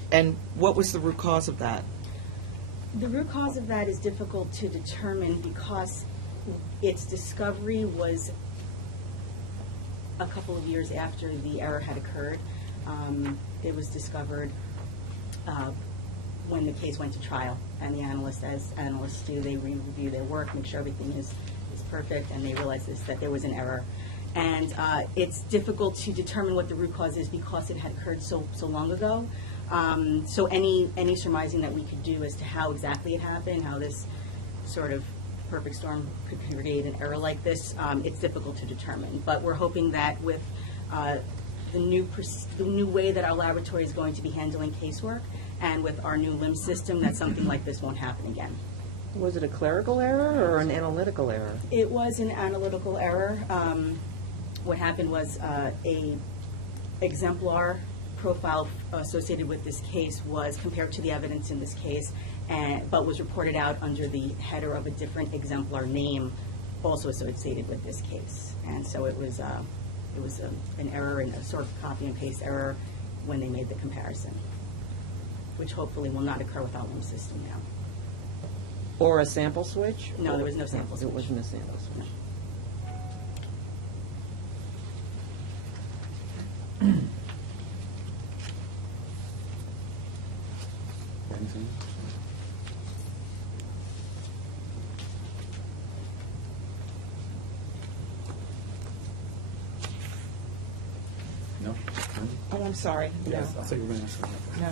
what was the root cause of that? The root cause of that is difficult to determine because its discovery was a couple of years after the error had occurred. It was discovered when the case went to trial, and the analysts, as analysts do, they review their work, make sure everything is perfect, and they realize that there was an error. And it's difficult to determine what the root cause is because it had occurred so long ago. So any surmising that we could do as to how exactly it happened, how this sort of perfect storm could create an error like this, it's difficult to determine. But we're hoping that with the new way that our laboratory is going to be handling casework, and with our new LIMS system, that something like this won't happen again. Was it a clerical error or an analytical error? It was an analytical error. What happened was a exemplar profile associated with this case was compared to the evidence in this case, but was reported out under the header of a different exemplar name also associated with this case. And so it was an error, and a sort of copy and paste error when they made the comparison, which hopefully will not occur with our own system now. Or a sample switch? No, there was no sample switch. It wasn't a sample switch. Anything? No? Oh, I'm sorry. No. I thought you were going to ask that. No.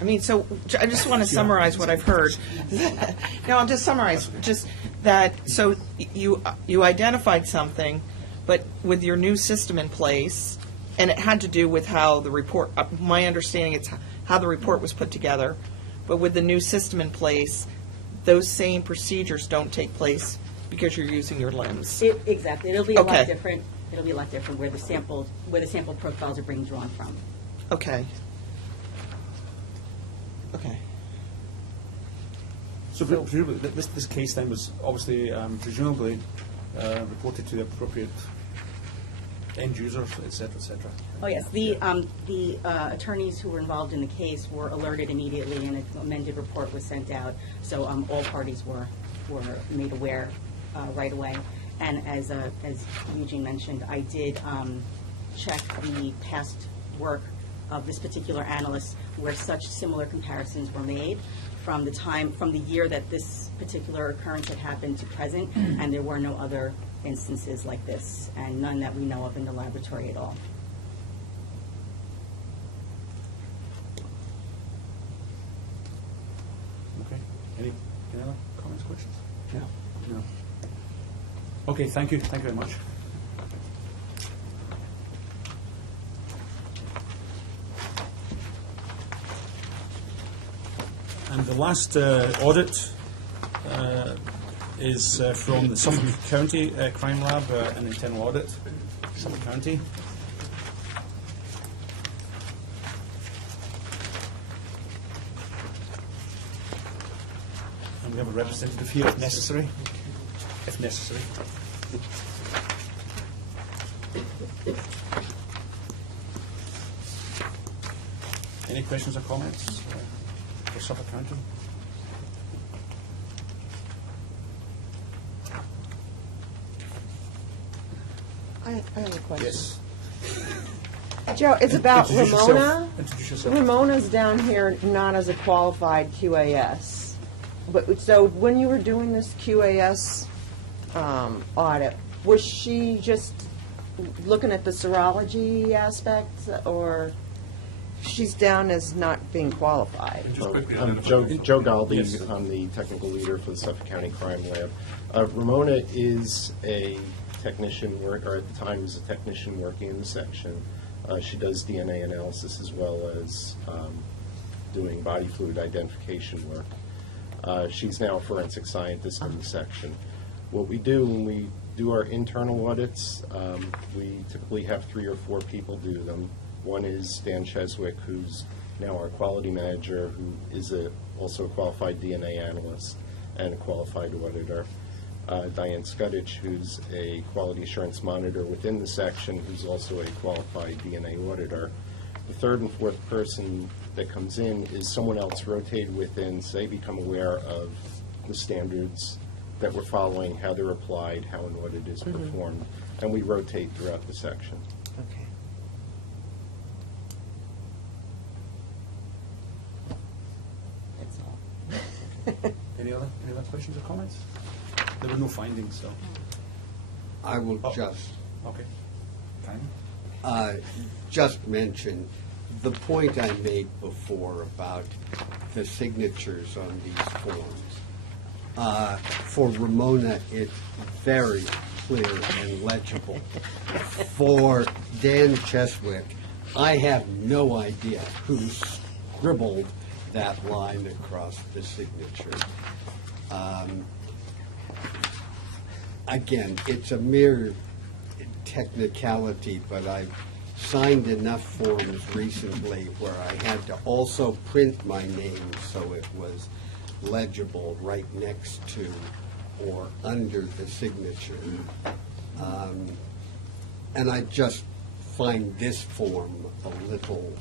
I mean, so I just want to summarize what I've heard. No, I'll just summarize, just that, so you identified something, but with your new system in place, and it had to do with how the report, my understanding, it's how the report was put together, but with the new system in place, those same procedures don't take place because you're using your LIMS. Exactly. It'll be a lot Okay. different. It'll be a lot different where the sample profiles are being drawn from. Okay. Okay. So presumably, this case then was obviously, presumably, reported to the appropriate end users, et cetera, et cetera. Oh, yes. The attorneys who were involved in the case were alerted immediately, and an amended report was sent out. So all parties were made aware right away. And as Eugene mentioned, I did check the past work of this particular analyst where such similar comparisons were made from the year that this particular occurrence had happened to present, and there were no other instances like this, and none that we know of in the laboratory at all. Okay. Any other comments, questions? No. No. Okay, thank you. Thank you very much. And the last audit is from the Suffolk County Crime Lab, an internal audit, Suffolk County. And we have a representative here if necessary. If necessary. Any questions or comments for Suffolk County? I have a question. Yes. Joe, it's about Introduce yourself. Ramona. Introduce yourself. Ramona's down here not as a qualified QAS. But, so when you were doing this QAS audit, was she just looking at the serology aspects, or she's down as not being qualified? I'm Joe Galdi. Yes. I'm the technical leader for the Suffolk County Crime Lab. Ramona is a technician, or at the time was a technician working in the section. She does DNA analysis as well as doing body fluid identification work. She's now a forensic scientist in the section. What we do when we do our internal audits, we typically have 3 or 4 people do them. One is Dan Cheswick, who's now our quality manager, who is also a qualified DNA analyst and a qualified auditor. Diane Skudich, who's a quality assurance monitor within the section, who's also a qualified DNA auditor. The third and fourth person that comes in is someone else rotated within, so they become aware of the standards that we're following, how they're applied, how an audit is performed, and we rotate throughout the section. Okay. That's all. Any other questions or comments? There were no findings, so. I will just Okay. Fine. just mention the point I made before about the signatures on these forms. For Ramona, it's very clear and legible. For Dan Cheswick, I have no idea who scribbled that line across the signature. Again, it's a mere technicality, but I've signed enough forms recently where I had to also print my name so it was legible right next to or under the signature. And I just find this form a little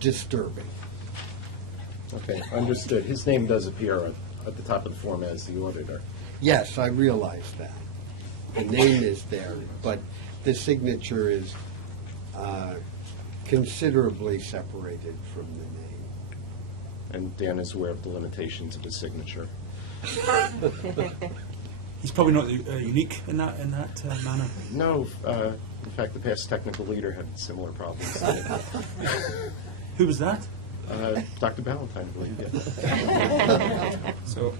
disturbing. Okay, understood. His name does appear at the top of the form as the auditor. Yes, I realize that. The name is there, but the signature is considerably separated from the name. And Dan is aware of the limitations of his signature. He's probably not unique in that manner. No, in fact, the past technical leader had similar problems. Who was that? Dr. Ballantyne, I believe, yes. So,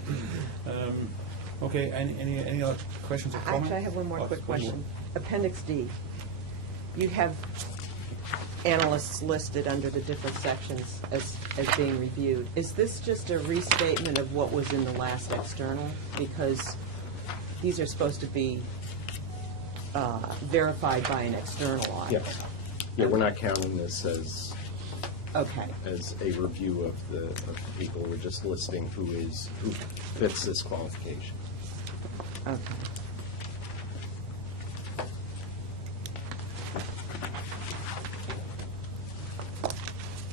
okay, any other questions or comments? Actually, I have one more quick question. Appendix D, you have analysts listed under the different sections as being reviewed. Is this just a restatement of what was in the last external? Because these are supposed to be verified by an external audit. Yes. Yeah, we're not counting this as Okay. as a review of the people. We're just listing who fits this qualification. Okay.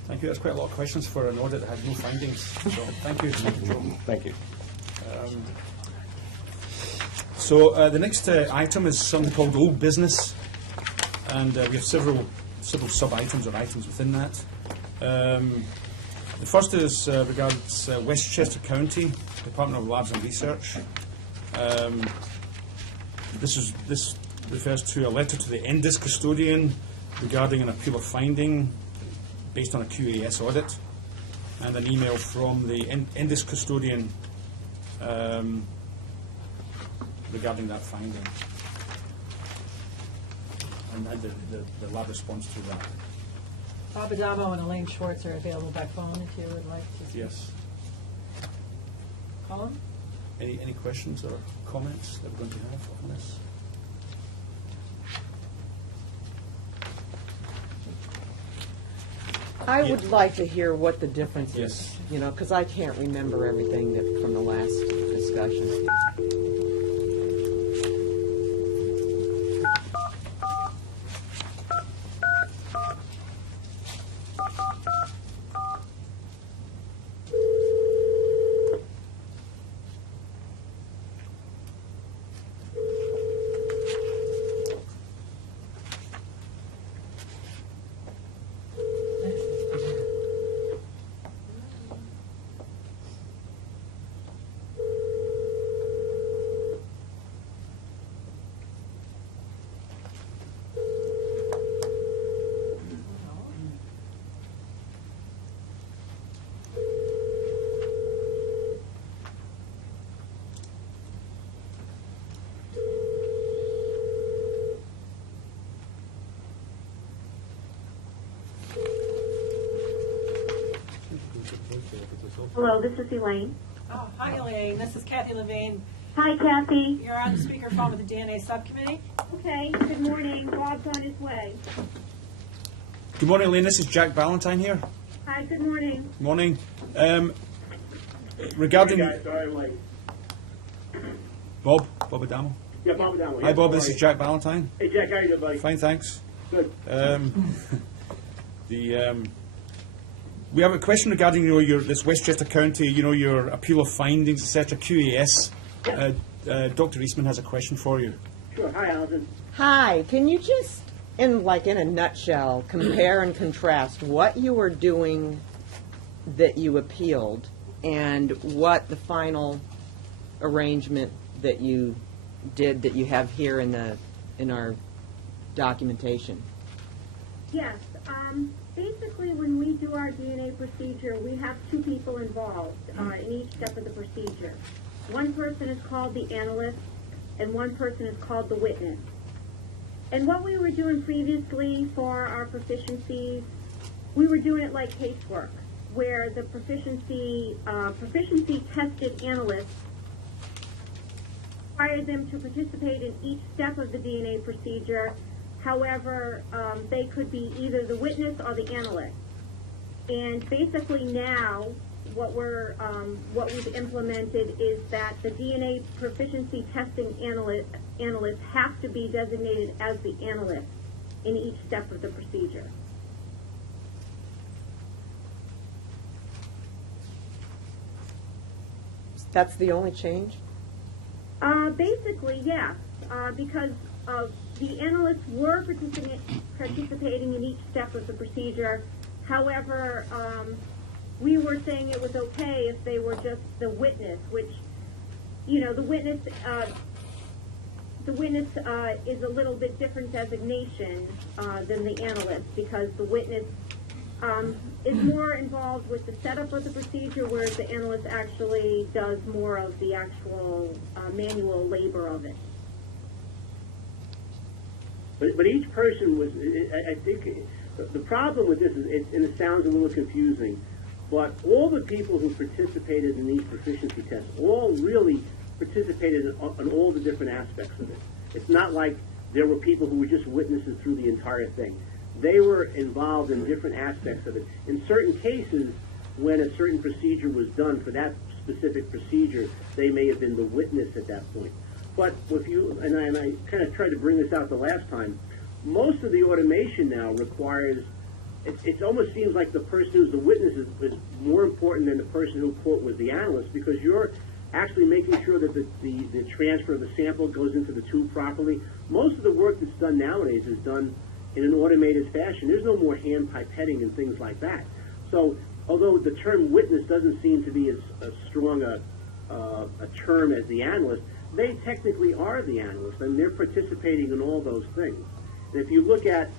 Thank you. That's quite a lot of questions for an audit that had no findings. So thank you, Joe. Thank you. So the next item is something called old business, and we have several sub-items or items within that. The first is regards Westchester County Department of Labs and Research. This refers to a letter to the NDIS custodian regarding an appeal of finding based on a QAS audit, and an email from the NDIS custodian regarding that finding, and the lab response to that. Bob Adamo and Elaine Schwartz are available by phone if you would like to speak. Yes. Call them. Any questions or comments that we're going to have on this? I would like to hear what the difference Yes. is, because I can't remember everything from the last discussion. Hello, this is Elaine. Oh, hi Elaine, this is Kathy Levine. Hi, Kathy. You're on the speakerphone with the DNA Subcommittee. Okay, good morning. Bob's on his way. Good morning, Elaine. This is Jack Ballantyne here. Hi, good morning. Morning. Regarding Hey guys, sorry I'm late. Bob Adamo. Yeah, Bob Adamo. Hi, Bob. This is Jack Ballantyne. Hey, Jack, how you doing, buddy? Fine, thanks. Good. We have a question regarding this Westchester County, your appeal of findings, etc. QAS. Dr. Eastman has a question for you. Sure. Hi, Alison. Hi, can you just, in a nutshell, compare and contrast what you were doing that you appealed and what the final arrangement that you did that you have here in our documentation? Yes. Basically, when we do our DNA procedure, we have two people involved in each step of the procedure. One person is called the analyst, and one person is called the witness. And what we were doing previously for our proficiencies, we were doing it like casework. where the proficiency tested analysts required them to participate in each step of the DNA procedure. However, they could be either the witness or the analyst. And basically now, what we've implemented is that the DNA proficiency testing analysts have to be designated as the analyst in each step of the procedure. That's the only change? Basically, yes, because the analysts were participating in each step of the procedure. However, we were saying it was okay if they were just the witness, which, the witness is a little bit different designation than the analyst, because the witness is more involved with the setup of the procedure, whereas the analyst actually does more of the actual manual labor of it. But each person was, I think, the problem with this is, and it sounds a little confusing, but all the people who participated in these proficiency tests all really participated in all the different aspects of it. It's not like there were people who were just witnesses through the entire thing. They were involved in different aspects of it. In certain cases, when a certain procedure was done for that specific procedure, they may have been the witness at that point. But if you, and I kind of tried to bring this out the last time, most of the automation now requires, it almost seems like the person who's the witness is more important than the person who, quote, was the analyst, because you're actually making sure that the transfer of the sample goes into the tube properly. Most of the work that's done nowadays is done in an automated fashion. There's no more hand pipetting and things like that. So although the term witness doesn't seem to be as strong a term as the analyst, they technically are the analyst, and they're participating in all those things. And if you look at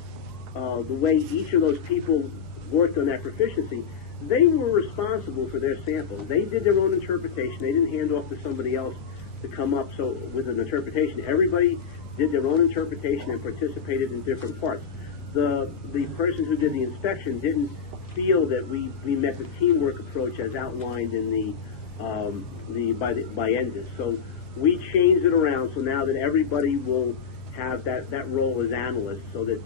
the way each of those people worked on that proficiency, they were responsible for their samples. They did their own interpretation. They didn't hand off to somebody else to come up with an interpretation. Everybody did their own interpretation and participated in different parts. The person who did the inspection didn't feel that we met the teamwork approach as outlined in by Endis. So we changed it around so now that everybody will have that role as analysts, so that,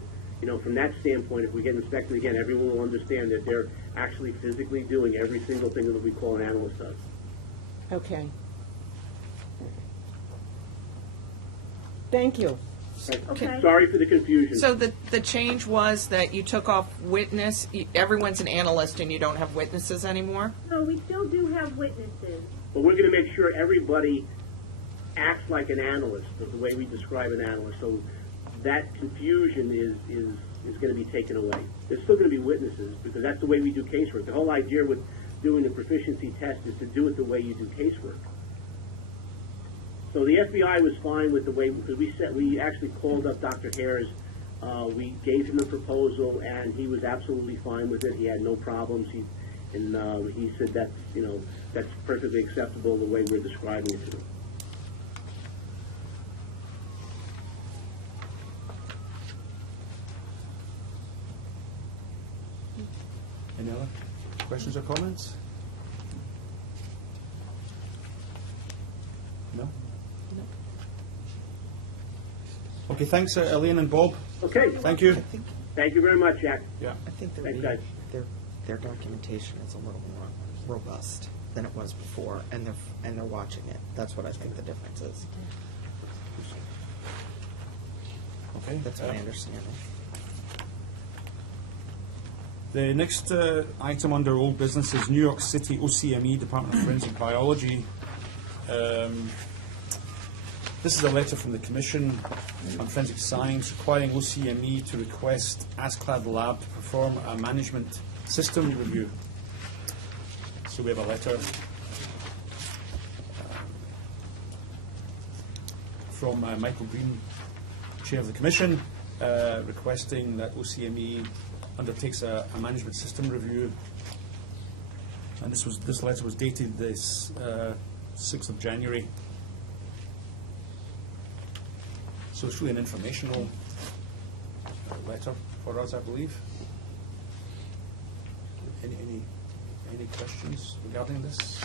from that standpoint, if we get inspected again, everyone will understand that they're actually physically doing every single thing that we call an analyst does. Okay. Thank you. Okay. Sorry for the confusion. So the change was that you took off witness, everyone's an analyst and you don't have witnesses anymore? So we still do have witnesses. But we're going to make sure everybody acts like an analyst, the way we describe an analyst. So that confusion is going to be taken away. There's still going to be witnesses, because that's the way we do casework. The whole idea with doing the proficiency test is to do it the way you do casework. So the FBI was fine with the way, because we actually called up Dr. Hares. We gave him a proposal, and he was absolutely fine with it. He had no problems. He said that's perfectly acceptable the way we're describing it to him. Any other questions or comments? No? Okay, thanks, Elaine and Bob. Okay. Thank you. Thank you very much, Jack. Yeah. I think Thanks, guys. their documentation is a little more robust than it was before, and they're watching it. That's what I think the difference is. Okay. That's my understanding. The next item under old business is New York City OCME, Department of Forensic Biology. This is a letter from the Commission on Forensic Science requiring OCME to request ASCLD Lab to perform a management system review. So we have a letter from Michael Green, Chair of the Commission, requesting that OCME undertakes a management system review. And this letter was dated this 6th of January. So it's really an informational letter for us, I believe. Any Any questions regarding this?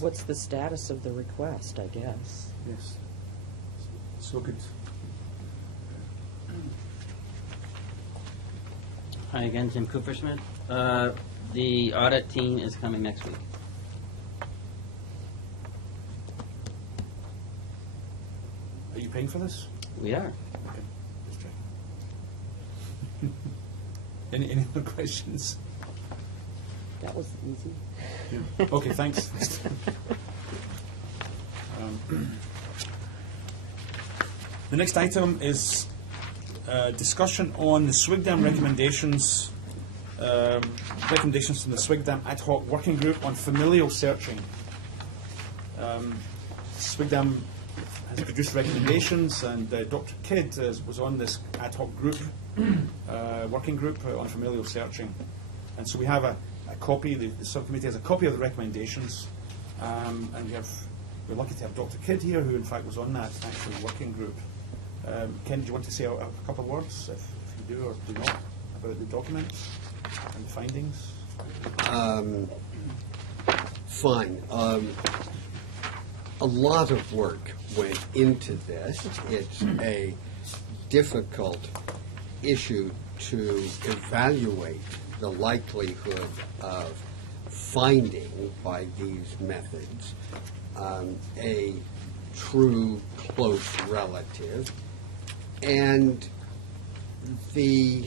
What's the status of the request, I guess? Yes. So good. Hi again, Tim Cooperschmidt. The audit team is coming next week. Are you paying for this? We are. Okay, just checking. Any other questions? That was easy. Yeah. Okay, thanks. The next item is discussion on the SWIGDAM recommendations, recommendations from the SWIGDAM ad hoc working group on familial searching. SWIGDAM has produced recommendations, and Dr. Kidd was on this ad hoc group, working group on familial searching. And so we have a copy, the subcommittee has a copy of the recommendations, and we're lucky to have Dr. Kidd here, who in fact was on that actual working group. Ken, do you want to say a couple of words, if you do or do not, about the document and the findings? Fine. A lot of work went into this. It's a difficult issue to evaluate the likelihood of finding by these methods a true close relative. And the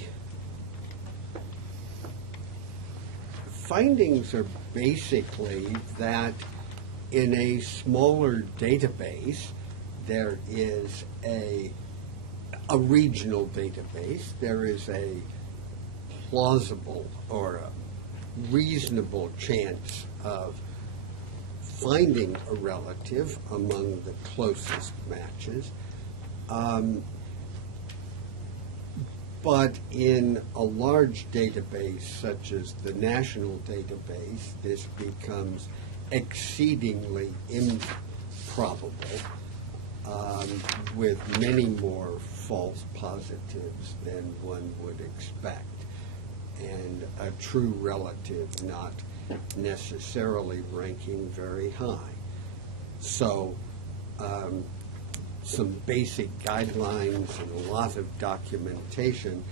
findings are basically that in a smaller database, there is a regional database, there is a plausible or a reasonable chance of finding a relative among the closest matches. But in a large database such as the national database, this becomes exceedingly improbable, with many more false positives than one would expect, and a true relative not necessarily ranking very high. So some basic guidelines and a lot of documentation,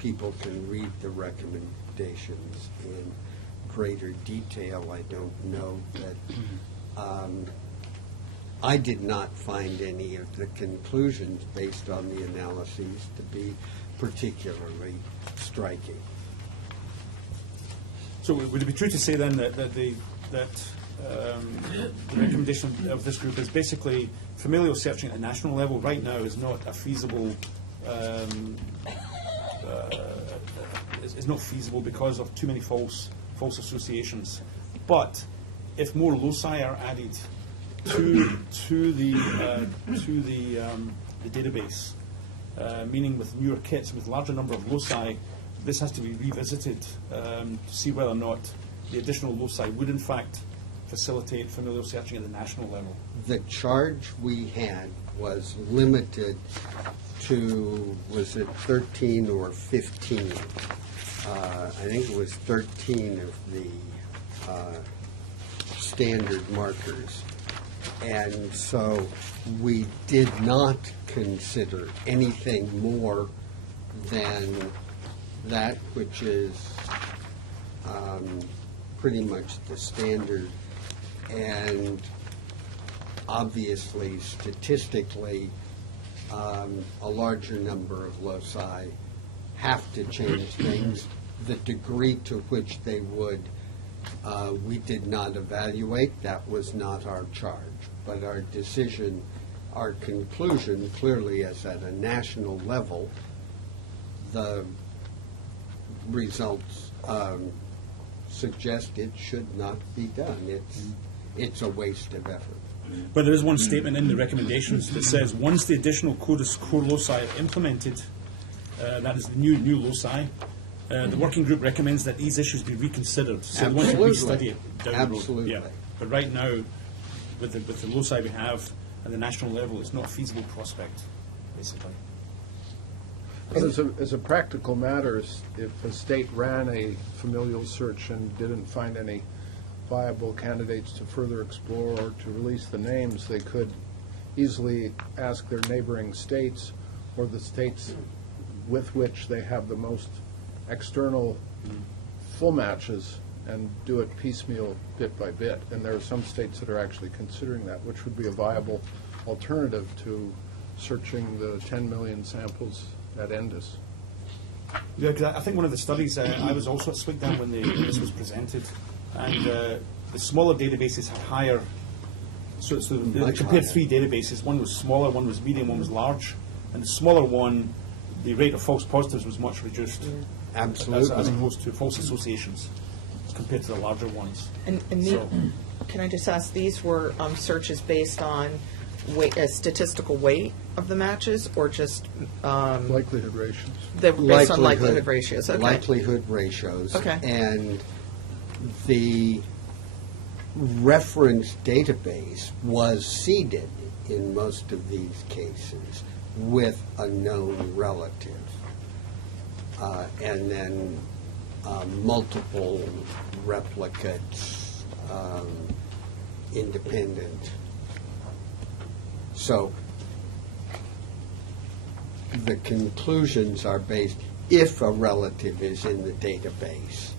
people can read the recommendations in greater detail. I don't know that I did not find any of the conclusions based on the analyses to be particularly striking. So would it be true to say then that the recommendation of this group is basically familial searching at the national level right now is not a feasible, is not feasible because of too many false associations. But if more loci are added to the database, meaning with newer kits with larger number of loci, this has to be revisited to see whether or not the additional loci would in fact facilitate familial searching at the national level. The charge we had was limited to, was it 13 or 15? I think it was 13 of the standard markers. And so we did not consider anything more than that which is pretty much the standard. And obviously, statistically, a larger number of loci have to change things. The degree to which they would, we did not evaluate. That was not our charge. But our decision, our conclusion clearly is at a national level, the results suggest it should not be done. It's a waste of effort. But there is one statement in the recommendations that says once the additional core loci are implemented, that is the new loci, the working group recommends that these issues be reconsidered. So they want to restudy it down the road. Absolutely. Yeah. But right now, with the loci we have at the national level, it's not a feasible prospect, basically. But as a practical matter, if a state ran a familial search and didn't find any viable candidates to further explore or to release the names, they could easily ask their neighboring states or the states with which they have the most external full matches and do it piecemeal, bit by bit. And there are some states that are actually considering that, which would be a viable alternative to searching the 10 million samples at Endus. Yeah, 'cause I think one of the studies, I was also at Swigdam when this was presented, and the smaller databases had higher, so they Much compared higher. 3 databases. One was smaller, one was medium, one was large, and the smaller one, the rate of false positives was much reduced. Absolutely. As opposed to false associations compared to the larger ones. And can I just ask, these were searches based on statistical weight of the matches, or just Likelihood ratios. they were based on likelihood ratios? Okay. Likelihood ratios. Okay. And the reference database was seeded in most of these cases with a known relative. And then multiple replicates, independent. So the conclusions are based, if a relative is in the database,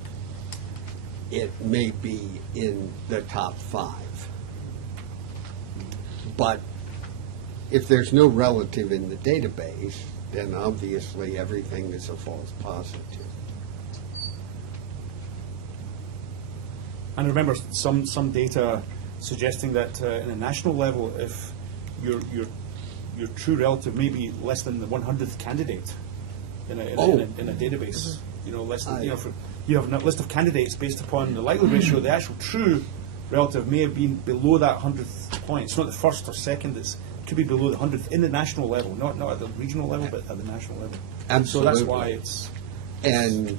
it may be in the top 5. But if there's no relative in the database, then obviously everything is a false positive. And I remember some data suggesting that in a national level, if your true relative may be less than the 100th candidate in a database, you know, less than, for, you have a list of candidates based upon the likelihood ratio, the actual true relative may have been below that 100th point. It's not the first or second, it could be below the 100th in the national level, not at the regional level, but at the national level. Absolutely. So that's why it's... And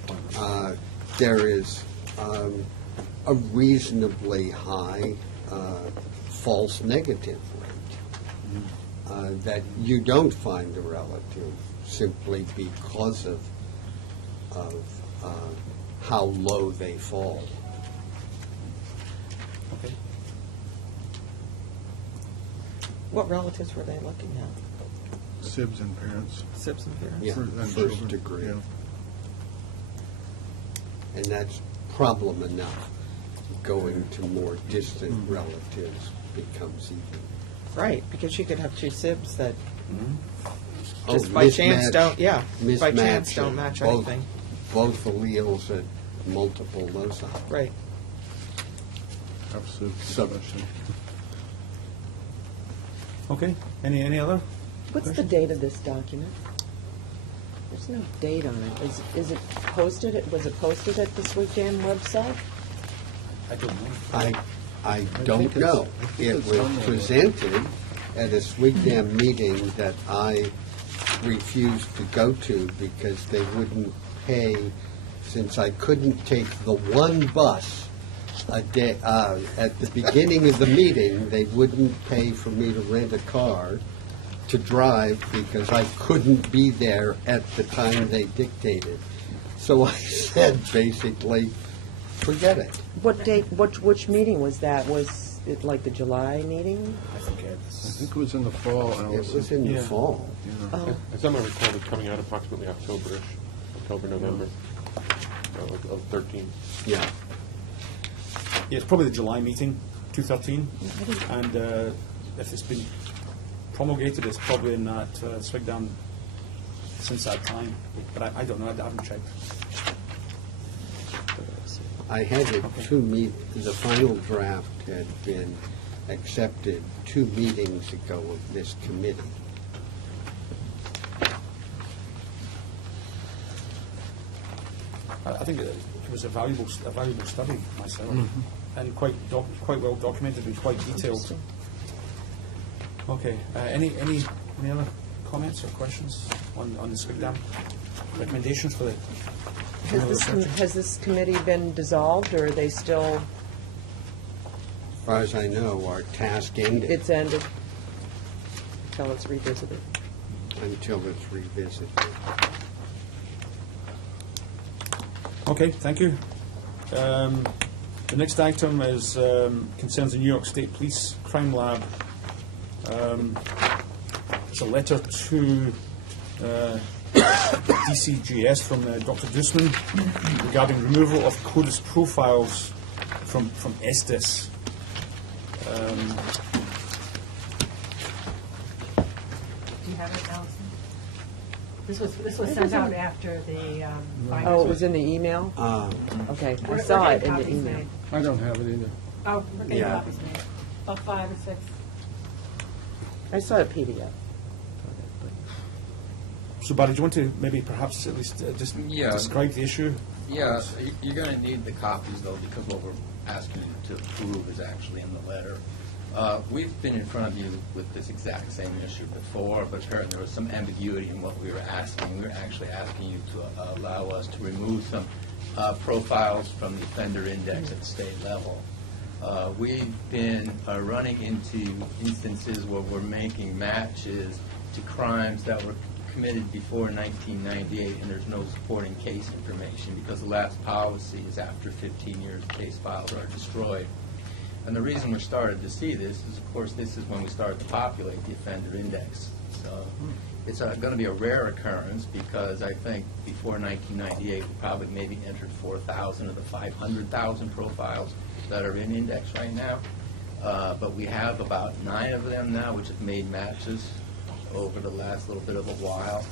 there is a reasonably high false negative rate, that you don't find a relative simply because of how low they fall. Okay. What relatives were they looking at? SIBs and parents. SIBs and parents? Yeah, And first children, degree. yeah. And that's problem enough. Going to more distant relatives becomes even. Right, because you could have 2 SIBs that Oh, just by chance mismatch- don't, by chance mismatch don't of match both- anything. Both alleles at multiple loci. Right. Absolute So- discussion. Okay, any other? What's the date of this document? There's no date on it. Is it posted, was it posted at the Swigdam website? I don't know. I don't know. It was presented at a Swigdam meeting that I refused to go to because they wouldn't pay, since I couldn't take the one bus a day, at the beginning of the meeting, they wouldn't pay for me to rent a car to drive because I couldn't be there at the time they dictated. So I said, basically, forget it. What date, which meeting was that? Was it like the July meeting? I think I think it was in the fall, It Allison. was in the Yeah. fall. Oh, As I recall, it's coming out approximately October-ish, October, November of 13. Yeah. Yeah, it's probably the July meeting, 213, and if it's been promulgated, it's probably in that Swigdam since that time, but I don't know, I haven't checked. I had it the final draft had been accepted 2 meetings ago of this committee. I think it was a valuable study myself, and quite well documented and quite detailed. Okay, any other comments or questions on the Swigdam recommendations for the? has this committee been dissolved, or are they still, As far as I know, our task ended it's ended until it's revisited? until it's revisited. Okay, thank you. The next item is concerns the New York State Police Crime Lab. It's a letter to DCGS from Dr. Dusman regarding removal of CODIS profiles from Estes. Do you have it, Allison? This was sent out after the. Oh, it was in the email? Okay, I We're saw it getting in the copies email. made. I don't have it either. Oh, we're getting Yeah. copies made. About 5 or 6. I saw a PDF. So, Barry, do you want to maybe perhaps at least just Yeah. describe the issue? Yeah, you're going to need the copies, though, because what we're asking you to approve is actually in the letter. We've been in front of you with this exact same issue before, but apparently there was some ambiguity in what we were asking. We were actually asking you to allow us to remove some profiles from the offender index at the state level. We've been running into instances where we're making matches to crimes that were committed before 1998, and there's no supporting case information because the last policy is after 15 years, case files are destroyed. And the reason we started to see this is, of course, this is when we started to populate the offender index. So it's going to be a rare occurrence because I think before 1998 we probably maybe entered 4,000 of the 500,000 profiles that are in index right now. But we have about 9 of them now which have made matches over the last little bit of a while.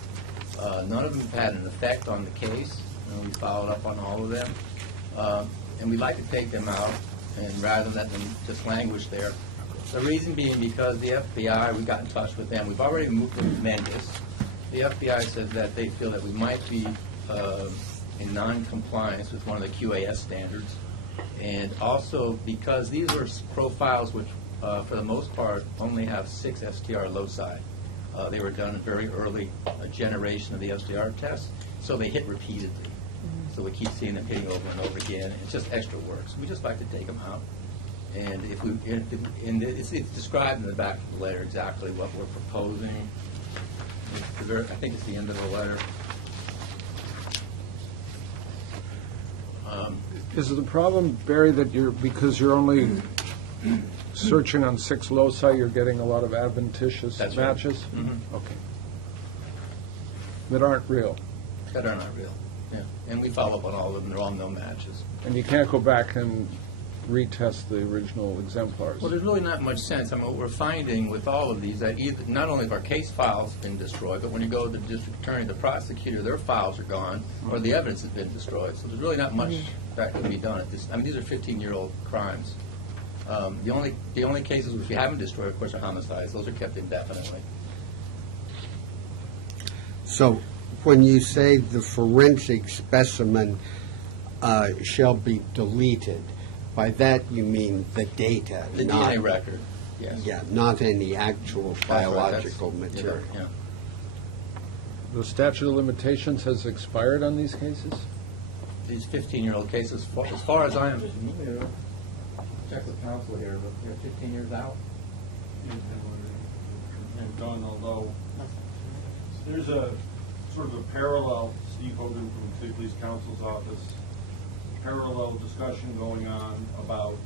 None of them have had an effect on the case. We followed up on all of them. And we'd like to take them out and rather than let them just languish there. The reason being because the FBI, we got in touch with them. We've already moved them to Mendes. The FBI says that they feel that we might be in non-compliance with one of the QAS standards. And also because these are profiles which, for the most part, only have 6 STR loci. They were done in a very early generation of the STR tests, so they hit repeatedly. So we keep seeing them hitting over and over again. It's just extra work. So we just like to take them out. And it's described in the back of the letter exactly what we're proposing. I think it's the end of the letter. Is it the problem, Barry, that because you're only searching on 6 loci, you're getting a lot of adventitious That's right. matches? Mhm. Okay. That aren't real? That are not real, yeah. And we follow up on all of them. They're all no matches. And you can't go back and retest the original exemplars? Well, there's really not much sense. I mean, what we're finding with all of these, that either, not only have our case files been destroyed, but when you go to the district attorney, the prosecutor, their files are gone, or the evidence has been destroyed. So there's really not much that can be done at this. I mean, these are 15-year-old crimes. The only cases which we haven't destroyed, of course, are homicides. Those are kept indefinitely. So when you say the forensic specimen shall be deleted, by that you mean the data, The not DNA record, yes. Yeah, not any actual That's right, biological that's- material. Yeah. The statute of limitations has expired on these cases? These 15-year-old cases, as far as I am, check with counsel here, but they're 15 years out. And done, although there's a sort of a parallel, Steve Hogan from the State Police Counsel's office, parallel discussion going on about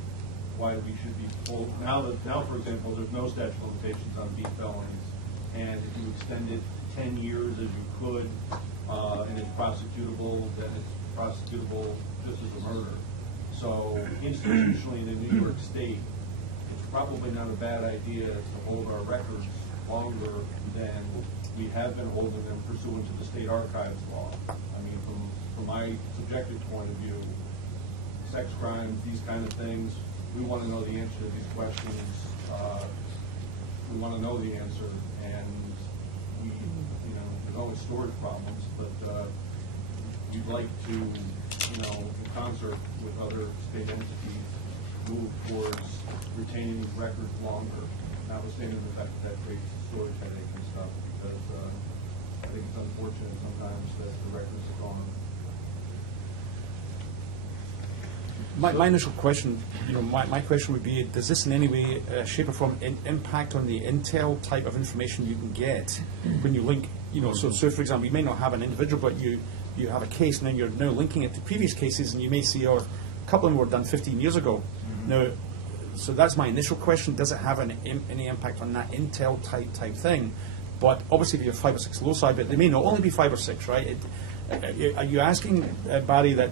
why we should be full. Now, for example, there's no statute of limitations on B felonies, and if you extend it 10 years as you could, and it's prosecutable, then it's prosecutable just as a murder. So institutionally in the New York State, it's probably not a bad idea to hold our records longer than we have been holding them pursuant to the state archives law. I mean, from my subjective point of view, sex crimes, these kind of things, we want to know the answer to these questions. We want to know the answer, and there's always storage problems, but we'd like to, in concert with other state entities, move towards retaining these records longer, notwithstanding the fact that creates storage headache and stuff, because I think it's unfortunate sometimes that the records are gone. My initial question, my question would be, does this in any way, shape or form, impact on the intel type of information you can get when you link, so for example, you may not have an individual, but you you have a case and then you're now linking it to previous cases, and you may see, oh, a couple of them were done 15 years ago. Now, so that's my initial question. Does it have any impact on that Intel type thing? But obviously, if you have 5 or 6 loci, but they may not only be 5 or 6, right? Are you asking, Barry, that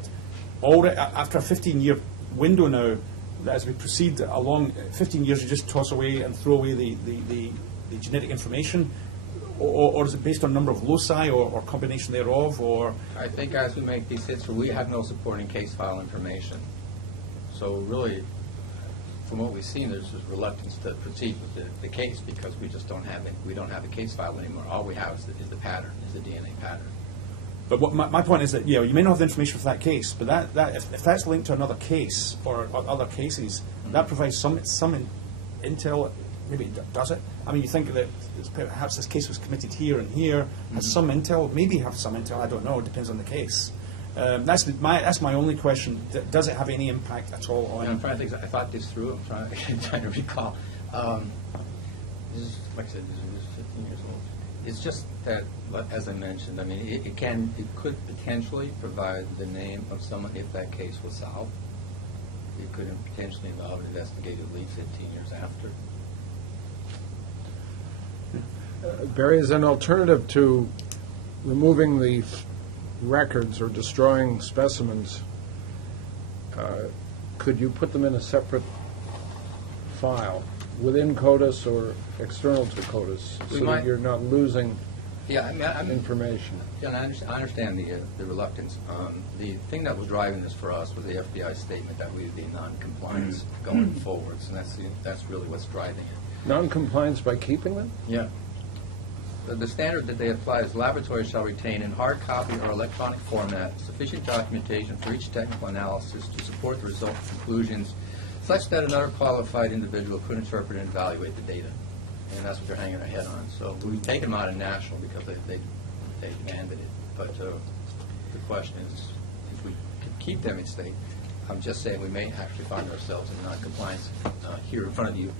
after a 15-year window now, that as we proceed along 15 years, you just toss away and throw away the genetic information? Or is it based on number of loci or combination thereof? Or I think as we make these hits, we have no supporting case file information. So really, from what we've seen, there's this reluctance to proceed with the case because we just don't have it. We don't have a case file anymore. All we have is the pattern, is the DNA pattern. But what my point is that you may not have the information for that case, but if that's linked to another case or other cases, that provides some intel. Maybe it does it. I mean, you think that perhaps this case was committed here and here, has some intel, maybe have some intel. I don't know. It depends on the case. That's my only question. Does it have any impact at all on? I'm trying to think. I thought this through. I'm trying to recall. This is, like I said, this is 15 years old. It's just that, as I mentioned, I mean, it could potentially provide the name of someone if that case was solved. It could potentially involve an investigative lead 15 years after. Barry, as an alternative to removing the records or destroying specimens, could you put them in a separate file within CODIS or external to CODIS so that you're not losing information? Yeah, and I understand the reluctance. The thing that was driving this for us was the FBI statement that we would be non-compliance going forwards, and that's really what's driving it. Non-compliance by keeping them? Yeah. The standard that they apply is laboratories shall retain in hard copy or electronic format sufficient documentation for each technical analysis to support the result conclusions such that another qualified individual could interpret and evaluate the data. And that's what they're hanging their head on. So we've taken them out of national because they demanded it. But the question is, if we can keep them in state, I'm just saying we may actually find ourselves in non-compliance here in front of you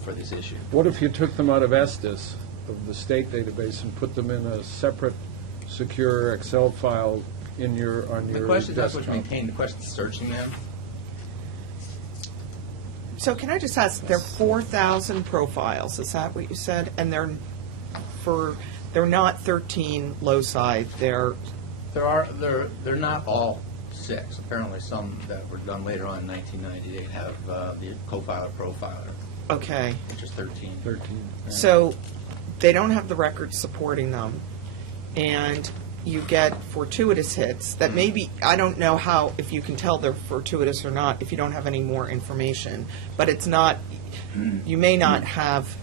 for this issue. What if you took them out of Estes, of the state database, and put them in a separate, secure Excel file on your The question is not desktop? what you maintain. The question is searching them. So can I just ask, there are 4,000 profiles, is that what you said? And they're not 13 loci, they're not all 6. Apparently some that were done later on in 1998 have the co-filer profiler. Okay. Which is 13. So they don't have the records supporting them, and you get fortuitous hits that maybe, I don't know how, if you can tell they're fortuitous or not, if you don't have any more information, but it's not, you may not have,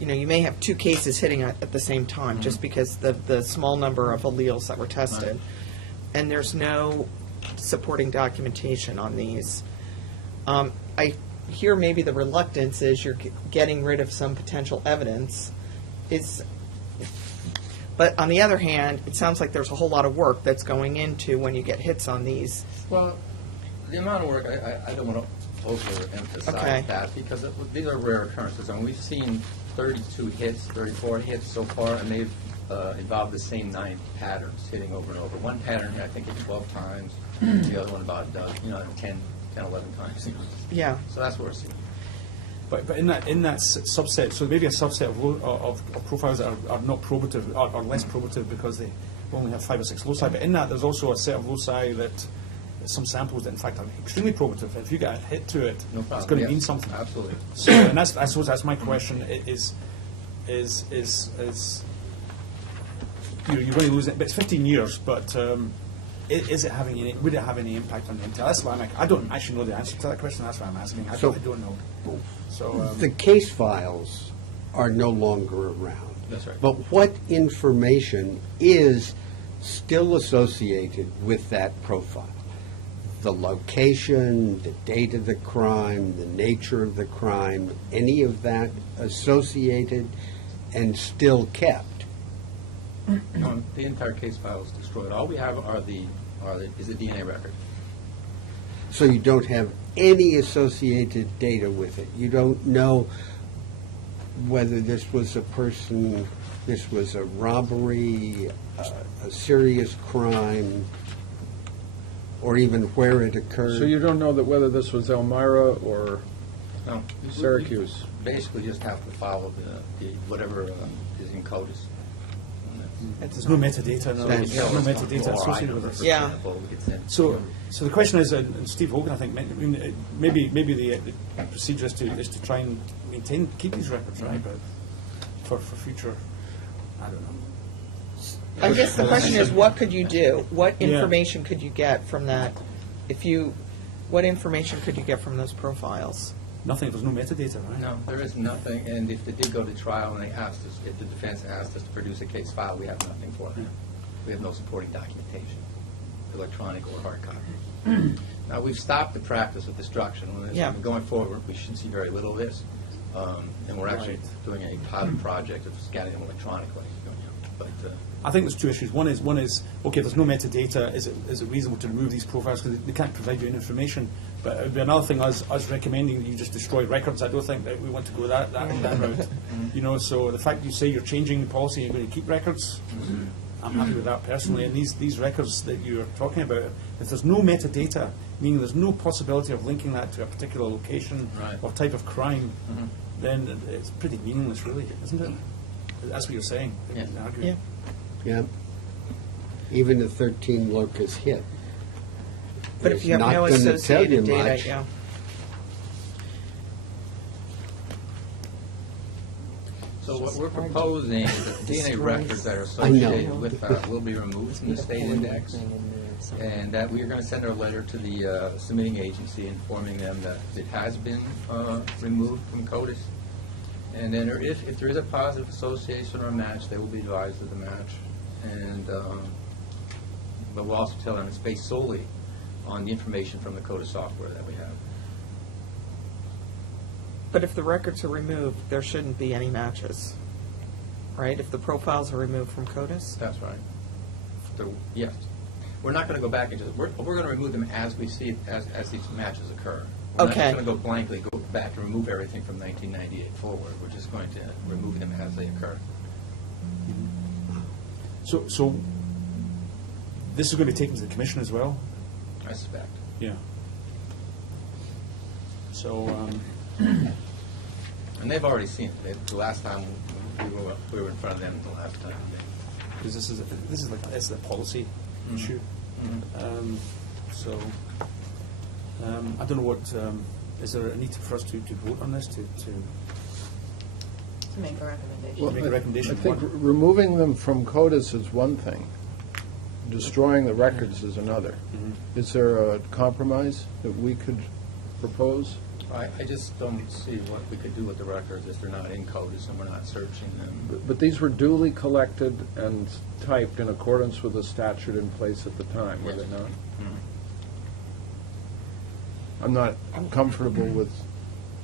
you may have 2 cases hitting at the same time, just because the small number of alleles that were tested, and there's no supporting documentation on these. I hear maybe the reluctance is you're getting rid of some potential evidence. But on the other hand, it sounds like there's a whole lot of work that's going into when you get hits on these. Well, the amount of work, I don't want to overemphasize that because these are rare occurrences. I mean, we've seen 32 hits, 34 hits so far, and they've involved the same 9 patterns hitting over and over. One pattern, I think, hit 12 times. The other one about 10, 11 times. Yeah. So that's what we're seeing. But in that subset, so maybe a subset of profiles that are not probative, are less probative because they only have 5 or 6 loci. But in that, there's also a set of loci that some samples that in fact are extremely probative. If you get a hit to it, it's going to mean something. Absolutely. So, and I suppose that's my question: is you're going to lose it? But it's 15 years, but. Is it having any? Would it have any impact on the intel? That's why I don't actually know the answer to that question. That's why I'm asking. I don't know. So the case files are no longer around. That's right. But what information is still associated with that profile? The location, the date of the crime, the nature of the crime, any of that associated and still kept? No, the entire case file is destroyed. All we have is the DNA record. So you don't have any associated data with it. You don't know whether this was a person, this was a robbery, a serious crime, or even where it occurred. So you don't know that whether this was Elmira or No. Syracuse? We basically just have to follow the whatever is in CODIS. There's no metadata. No, there's no metadata associated with this. Yeah. So the question is, and Steve Hogan, I think, maybe the procedure is to try and keep these records, right? But for future, I don't know. I guess the question is, what could you do? What Yeah. information could you get from that? What information could you get from those profiles? Nothing. There's no metadata, right? No, there is nothing, and if they did go to trial and they asked us, if the defense asked us to produce a case file, we have nothing for them. We have no supporting documentation, electronic or hard copy. Now, we've stopped the practice of destruction. Yeah. Going forward, we should see very little of this, and we're actually doing a pilot project of scanning them electronically. But I think there's two issues. One is okay. There's no metadata. Is it reasonable to remove these profiles because they can't provide you any information? But it would be another thing us recommending that you just destroy records. I don't think that we want to go that route. You know, so the fact you say you're changing the policy, you're going to keep records. I'm happy with that personally. And these records that you're talking about, if there's no metadata, meaning there's no possibility of linking that to a particular location or type of crime, then it's pretty meaningless, really, isn't it? That's what you're saying. Yeah. Yeah. Even a 13 locus hit. But if you have no associated data, yeah. so what we're proposing is that the DNA records that are associated with will be removed from the state index, and that we are going to send our letter to the submitting agency informing them that it has been removed from CODIS. And then if there is a positive association or a match, they will be advised of the match. And but we'll also tell them it's based solely on the information from the CODIS software that we have. But if the records are removed, there shouldn't be any matches, right? If the profiles are removed from CODIS? That's right. Yes. We're not going to go back and we're going to remove them as we see it, as these matches occur. We're not just going to go blankly, go back and remove everything from 1998 forward. We're just going to remove them as they occur. So this is going to be taken to the commission as well? I suspect. Yeah. So. And they've already seen it. The last time we were in front of them the last time. Because this is a policy issue. So I don't know what is there a need for us to vote on this to make a recommendation. Well, make a recommendation? I think removing them from CODIS is one thing. Destroying the records is another. Is there a compromise that we could propose? I just don't see what we could do with the records if they're not in CODIS and we're not searching them. But these were duly collected and typed in accordance with the statute in place at the time, were they not? I'm not comfortable with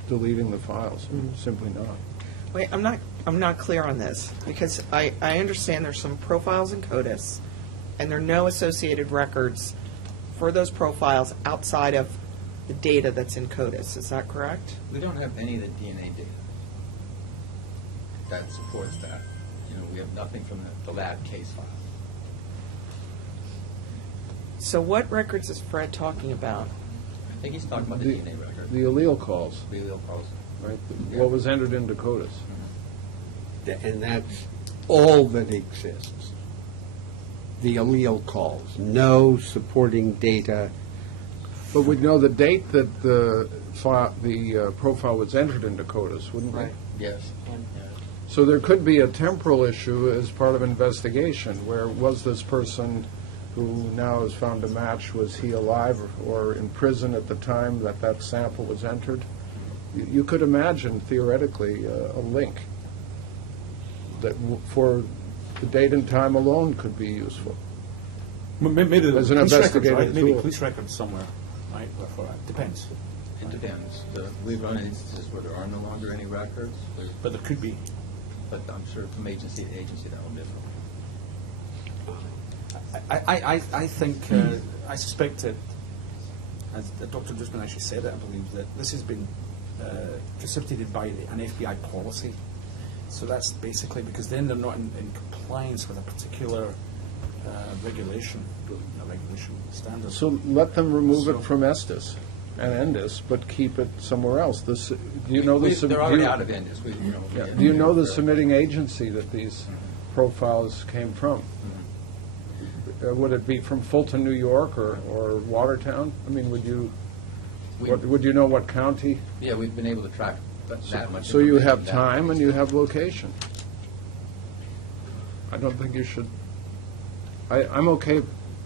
deleting the files, simply not. Wait, I'm not clear on this, because I understand there's some profiles in CODIS, and there are no associated records for those profiles outside of the data that's in CODIS. Is that correct? We don't have any of the DNA data that supports that. You know, we have nothing from the lab case file. So what records is Fred talking about? I think he's talking about the DNA record. The allele calls. The allele calls. Right, what was entered into CODIS. And that's all that exists. The allele calls, no supporting data. But we'd know the date that the profile was entered into CODIS, wouldn't we? Right. Yes. So there could be a temporal issue as part of investigation, where was this person who now has found a match, was he alive or in prison at the time that that sample was entered? You could imagine, theoretically, a link that for the date and time alone could be useful. Maybe as an police investigative records, right? Maybe tool. police records somewhere, right? Depends. It depends. We've run instances where there are no longer any records. But there could be. But I'm sure from agency to agency that will differ. I think, I suspect that, as Dr. Dusman actually said it, I believe, that this has been precipitated by an FBI policy So that's basically because then they're not in compliance with a particular regulation standard. So let them remove it from Estes and Endis, but keep it somewhere else. This, do you know the? They're already out of Endis. Do you know the submitting agency that these profiles came from? Would it be from Fulton, New York, or Watertown? I mean, would you know what county? Yeah, we've been able to track that much. So you have information. time and you have location. I don't think you should. I'm okay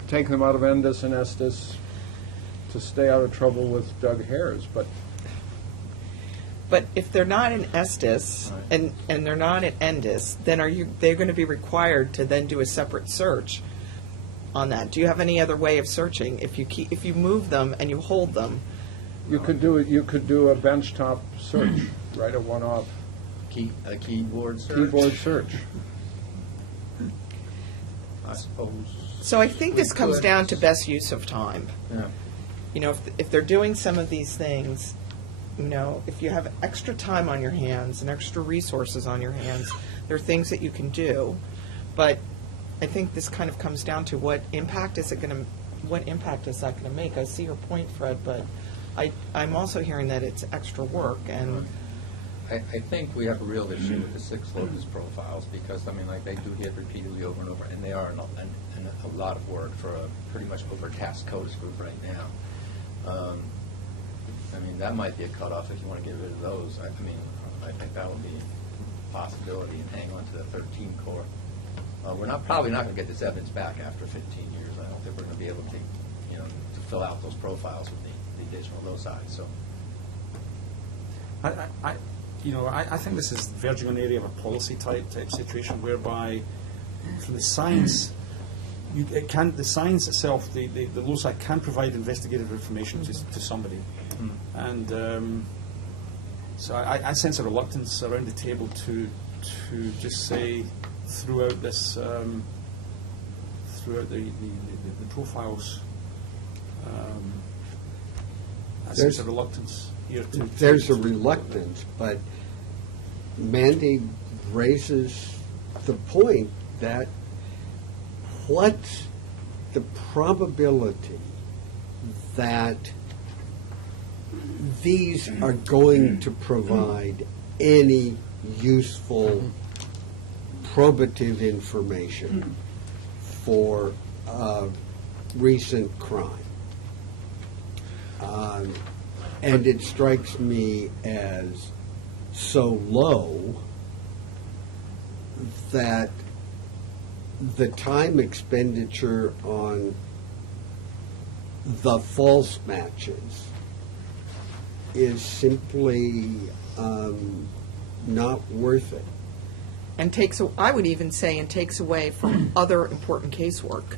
taking them out of Endis and Estes to stay out of trouble with Doug Hares, but if they're not in Estes and they're not in Endis, then they're going to be required to then do a separate search on that. Do you have any other way of searching? If you move them and you hold them, you could do it. You could do a benchtop search, right? A one-off keyboard search. Keyboard search. I suppose. So I think this comes down to best use of time. Yeah. You know, if they're doing some of these things, you know, if you have extra time on your hands and extra resources on your hands, there are things that you can do. But I think this kind of comes down to what impact is that going to make? I see your point, Fred, but I'm also hearing that it's extra work, and I think we have a real issue with the 6 locus profiles because, I mean, like they do hit repeatedly over and over, and they are a lot of work for a pretty much overtasked CODIS group right now. I mean, that might be a cutoff if you want to get rid of those. I think that would be a possibility and hang on to the 13 core. We're probably not going to get this evidence back after 15 years. I don't think we're going to be able to fill out those profiles with the additional loci. So, I think this is verging on the area of a policy type situation whereby, from the science, the science itself, the loci can provide investigative information to somebody, and so I sense a reluctance around the table to just say throughout the profiles. I sense a reluctance here. There's a reluctance, but Mandy raises the point that what's the probability that these are going to provide any useful probative information for recent crime? And it strikes me as so low that the time expenditure on the false matches is simply not worth it. And I would even say, takes away from other important casework.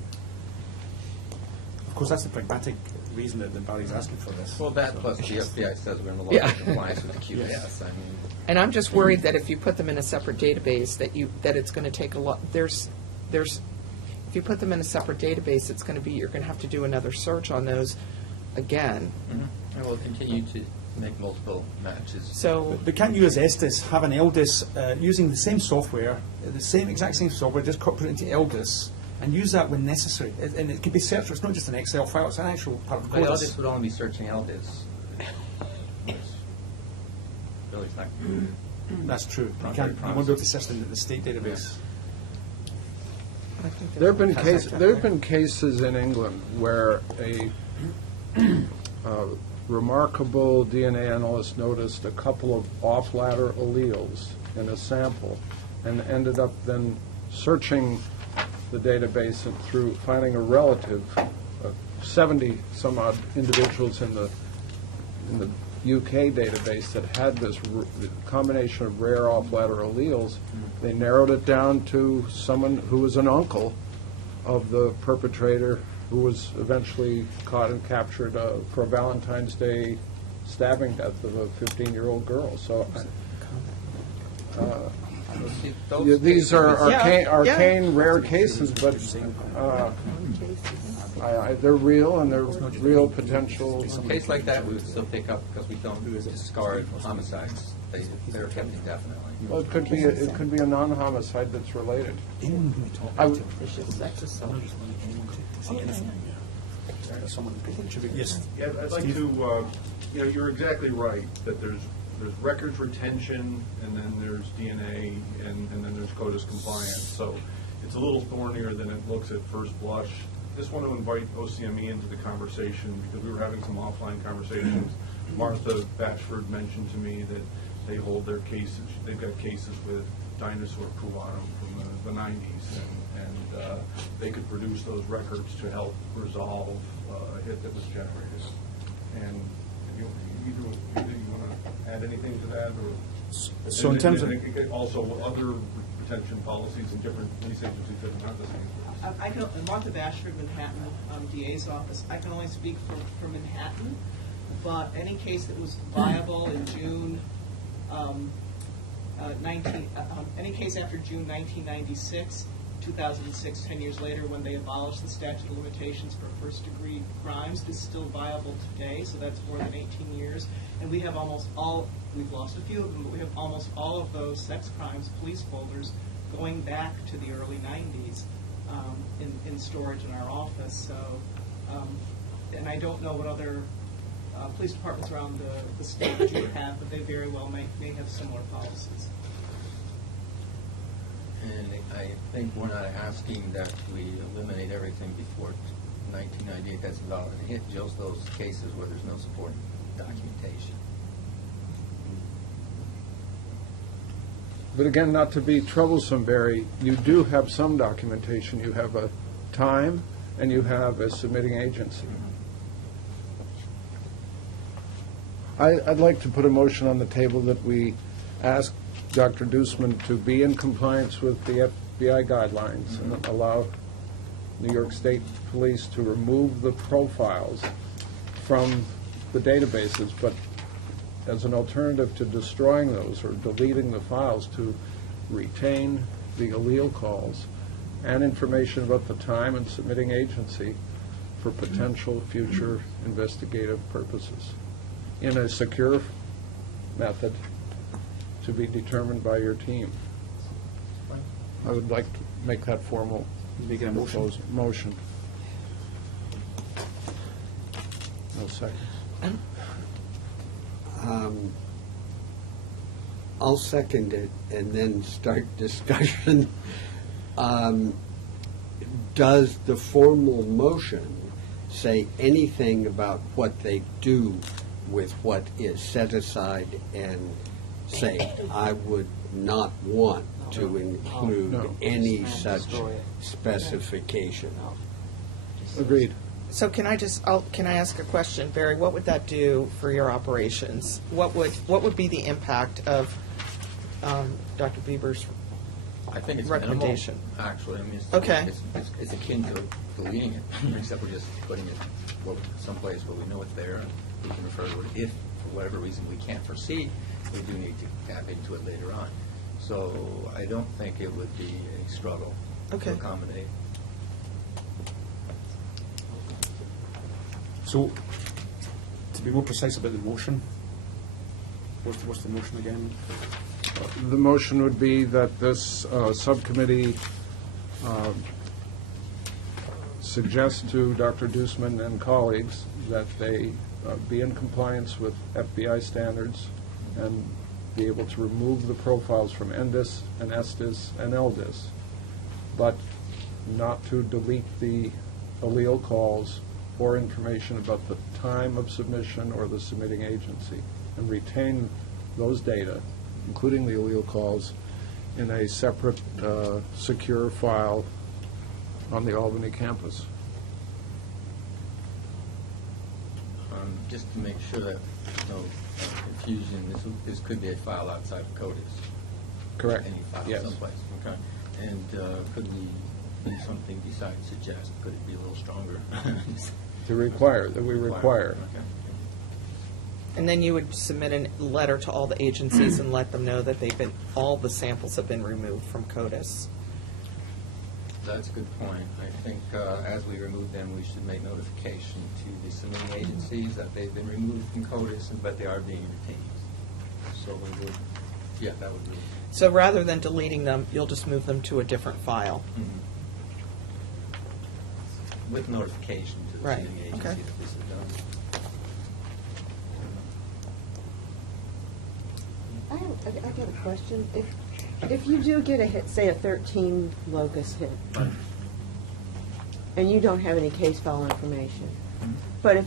Of course, that's the pragmatic reason that the body's asking for this. Well, that plus the FBI says we're in the law of compliance with the QS. I mean, and I'm just worried that if you put them in a separate database, that it's going to take a lot. If you put them in a separate database, it's going to be, you're going to have to do another search on those again. Mm-hmm. And we'll continue to make multiple matches. So, but can't you, as Estes, have an ELDIS using the same software, exact same software, just put it into ELDIS and use that when necessary? And it can be searched. It's not just an Excel file; it's an actual part of the But code. ELDIS would only be searching ELDIS. Really, it's not. That's true. You Not can't. very You won't be able to search in the state database. There have been cases in England where a remarkable DNA analyst noticed a couple of off-ladder alleles in a sample and ended up then searching the database and through finding a relative, 70-some-odd individuals in the UK database that had this combination of rare off-ladder alleles. They narrowed it down to someone who was an uncle of the perpetrator who was eventually caught and captured for a Valentine's Day stabbing death of a 15-year-old girl. So these are arcane, rare cases, but they're real, and they're real potential. A case like that we would still pick up because we don't discard homicides they're kept indefinitely. Well, it could be a non-homicide that's related. I would- Yes. Yeah, I'd like Steve? to, you're exactly right, that there's records retention, and then there's DNA, and then there's CODIS compliance. So it's a little thornier than it looks at first blush. Just want to invite OCME into the conversation, because we were having some offline conversations. Martha Batchford mentioned to me that they hold their cases, they've got cases with dinosaur puatum from the 90s, and they could produce those records to help resolve a hit that was generated. And either you want to add anything to that, or? So in terms of- Also, other retention policies in different police agencies that are not the same. I can, Martha Bashford, Manhattan DA's office. I can only speak for Manhattan, but any case that was viable in June 19, any case after June 1996, 2006, 10 years later, when they abolished the statute of limitations for first-degree crimes, is still viable today. So that's more than 18 years, and we have almost all. We've lost a few of them, but we have almost all of those sex crimes police folders going back to the early 90s in storage in our office. So, and I don't know what other police departments around the state do have, but they very well may have similar policies. And I think we're not asking that we eliminate everything before 1998. That's valid. It hit just those cases where there's no supporting documentation. But again, not to be troublesome, Barry, you do have some documentation. You have a time, and you have a submitting agency. I'd like to put a motion on the table that we ask Dr. Dusman to be in compliance with the FBI guidelines and allow New York State Police to remove the profiles from the databases, but as an alternative to destroying those or deleting the files, to retain the allele calls and information about the time and submitting agency for potential future investigative purposes in a secure method to be determined by your team. I would like to make that formal motion. No seconds. I'll second it and then start discussion. Does the formal motion say anything about what they do with what is set aside, and say, I would not want to include any such specification? Agreed. So can I ask a question, Barry? What would that do for your operations? What would be the impact of Dr. Bieber's I think it's recommendation? Minimal, actually. I mean, Okay. It's akin to deleting it, except we're just putting it someplace where we know it's there, and we can refer to it. If, for whatever reason, we can't proceed, we do need to tap into it later on. So I don't think it would be a struggle to accommodate. So, to be more precise about the motion, what's the motion again? The motion would be that this subcommittee suggest to Dr. Dusman and colleagues that they be in compliance with FBI standards and be able to remove the profiles from NDIS and ESDIS and LDIS, but not to delete the allele calls or information about the time of submission or the submitting agency, and retain those data, including the allele calls, in a separate, secure file on the Albany campus. Just to make sure that there's no confusion, this could be a file outside of CODIS. Correct. Any file Yes. someplace. Okay. And could we do something besides suggest? Could it be a little stronger? To require, that we require. Okay. And then you would submit a letter to all the agencies and let them know that all the samples have been removed from CODIS. That's a good point. I think as we remove them, we should make notification to the submitting agencies that they've been removed from CODIS, but they are being retained. so we would, yeah, that would be. So rather than deleting them, you'll just move them to a different file. With notification to the Right, sending agency okay. that this is done. I got a question. If you do get a hit, say a 13 locus hit, and you don't have any case file information, but if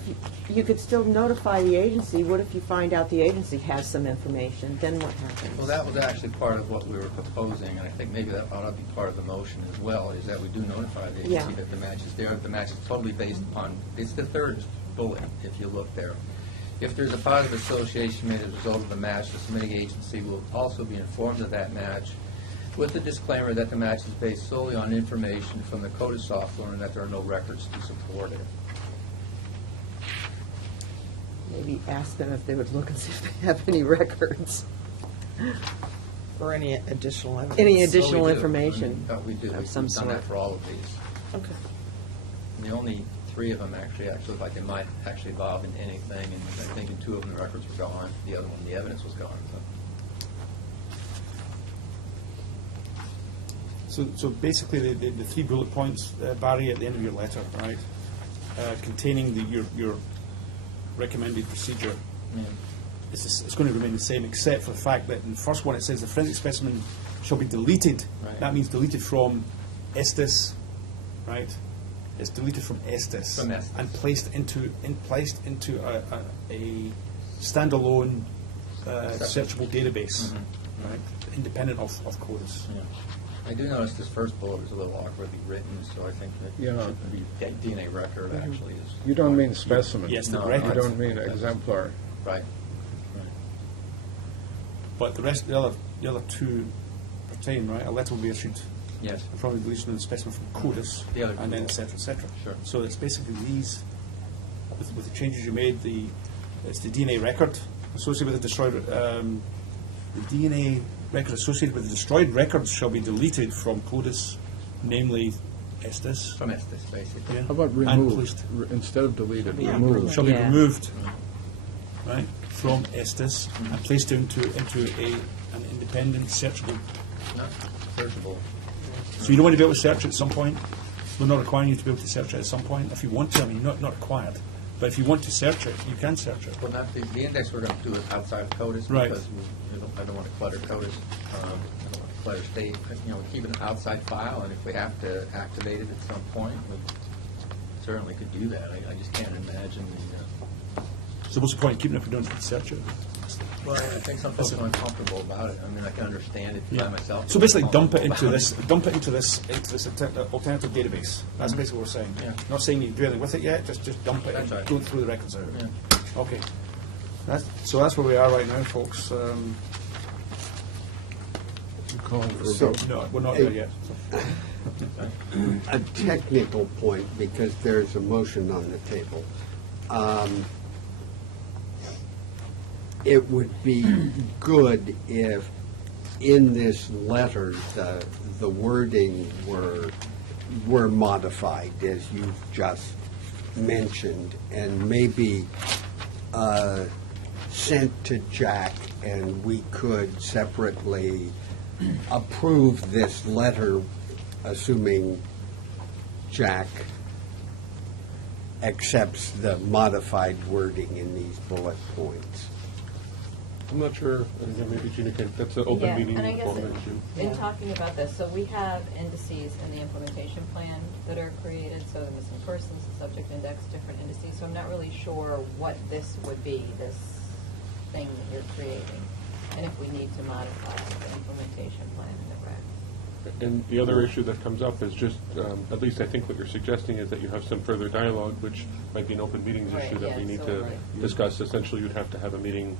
you could still notify the agency, what if you find out the agency has some information? Then what happens? Well, that was actually part of what we were proposing, and I think maybe that ought to be part of the motion as well, is that we do notify the agency Yeah. that the match is there. The match is totally based upon, it's the third bullet, if you look there. If there's a positive association made as a result of the match, the submitting agency will also be informed of that match with the disclaimer that the match is based solely on information from the CODIS software and that there are no records to support it. Maybe ask them if they would look and see if they have any records. Or any additional evidence. Any additional So we do. information We do. of We've some done that sort. for all of these. Okay. And the only 3 of them actually look like they might actually involve in anything, and I think in 2 of them the records were gone, the other one the evidence was gone. So basically, the 3 bullet points, Barry, at the end of your letter, right, containing your recommended procedure, it's going to remain the same, except for the fact that in the first one it says the forensic specimen shall be deleted. Right. That means deleted from Estes, right? It's deleted from Estes From Estes. and placed into a standalone searchable database, right, independent of CODIS. Yeah. I do notice this first bullet is a little awkwardly written, so I think that Yeah. it should be DNA record actually is. You don't mean specimen. Yes, the No, record. You don't mean exemplar. Right. But the rest, the other 2 pertain, right? A letter will be issued. Yes. From the deletion of the specimen from CODIS, The other and then two. et cetera, et cetera. Sure. So it's basically these, with the changes you made, it's the DNA record associated with the destroyed, the DNA record associated with the destroyed records shall be deleted from CODIS, namely Estes. From Estes, basically. Yeah. How about And removed? placed- Instead of deleted, Yeah. removed. Shall be Yeah. removed, right, from Estes and placed into an independent searchable. Not searchable. So you don't want to be able to search it at some point? We're not requiring you to be able to search it at some point. If you want to, I mean, not required. But if you want to search it, you can search it. Well, not the index we're going to do is outside of CODIS Right. because I don't want to clutter CODIS. I don't want to clutter state. We keep it an outside file, and if we have to activate it at some point, we certainly could do that. I just can't imagine So what's the point in keeping it if you don't search it? Well, I think some folks are uncomfortable about it. I mean, I can understand it by myself. So basically, dump it into Uncomfortable this alternative database. That's basically what we're saying. Yeah. Not saying you do anything with it yet. Just dump it That's and right. go through the records out. Yeah. Okay. That's where we are right now, folks. You calling for a So- vote? No, we're not there yet. A technical point, because there's a motion on the table. It would be good if in this letter, the wording were modified, as you've just mentioned, and maybe sent to Jack, and we could separately approve this letter, assuming Jack accepts the modified wording in these bullet points. I'm not sure, and again, maybe Gina can, that's an open meeting And I guess format issue. in talking about this, so we have indices in the implementation plan that are created, so the missing persons, the subject index, different indices, so I'm not really sure what this would be, this thing that you're creating, and if we need to modify the implementation plan in the regs. And the other issue that comes up is just, at least I think what you're suggesting is that you have some further dialogue, which might be an open meetings Right, issue that yeah, we need so to right. discuss. Essentially, you'd have to have a meeting.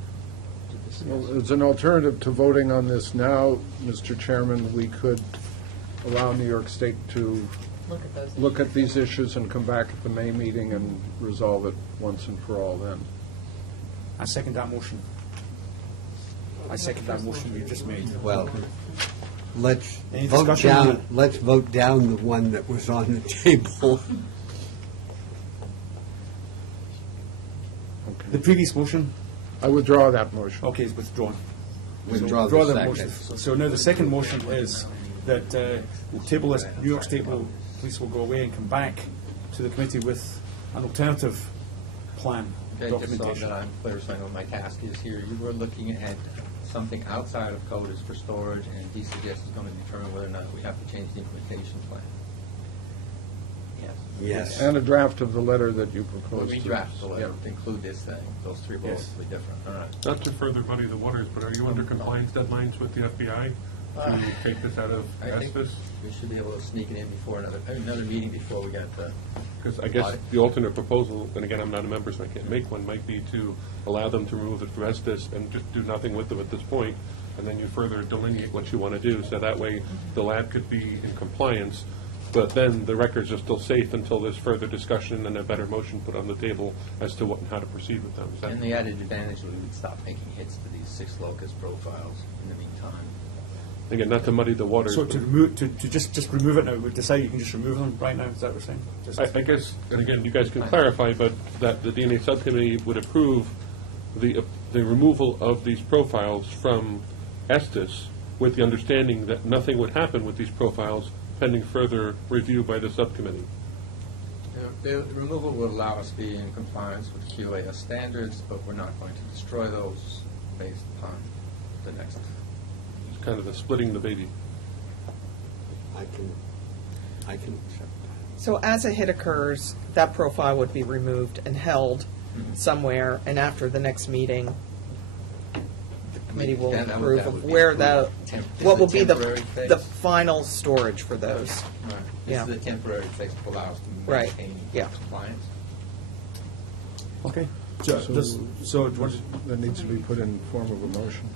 Well, as an alternative to voting on this now, Mr. Chairman, we could allow New York State to look at these issues and come back at the May meeting and resolve it once and for all then. I second that motion. I second that motion you just made. Well, let's Any vote discussion on down, it? let's vote down the one that was on the table. The previous motion? I withdraw that motion. Okay, it's withdrawn. Withdraw Withdraw the the second. motion. So now the second motion is that we'll table this, New York State Police will go away and come back to the committee with an alternative plan, Okay, just so documentation. that I'm clear, so I know what my task is here, you were looking at something outside of CODIS for storage, and DCGS is going to determine whether or not we have to change the implementation plan. Yes. Yes. And a draft of the letter that you We'll proposed. to- redraft the letter Yeah. to include this thing. Those three bullets will be different. All right. Not to further muddy the waters, but are you under compliance deadlines with the FBI to take this out of I think Estes? we should be able to sneak it in before another meeting before we get the. Because I guess audit. the alternate proposal, and again, I'm not a member, so I can't make one, might be to allow them to remove it from Estes and just do nothing with them at this point, and then you further delineate what you want to do, so that way the lab could be in compliance, but then the records are still safe until there's further discussion and a better motion put on the table as to what and how to proceed with them. Is that- And the added advantage would be we'd stop making hits to these 6 locus profiles in the meantime. Again, not to muddy the waters. So but- to remove, to just remove it now, we decide you can just remove them right now, is that what we're saying? Just- I guess, and again, you guys can clarify, but that the DNA subcommittee would approve the removal of these profiles from Estes with the understanding that nothing would happen with these profiles pending further review by the subcommittee. The removal would allow us to be in compliance with QAS standards, but we're not going to destroy those based upon the next. It's kind of the splitting the baby. I can accept So as a hit occurs, that profile would be removed and held somewhere, and after the next meeting, the committee will Then that approve would of be where approved. the, This what is will a be temporary phase. the final storage for those. Right. Yeah. This is a temporary fix to allow us to Right. maintain Yeah. compliance. Okay. So, That needs to be put in form of a motion,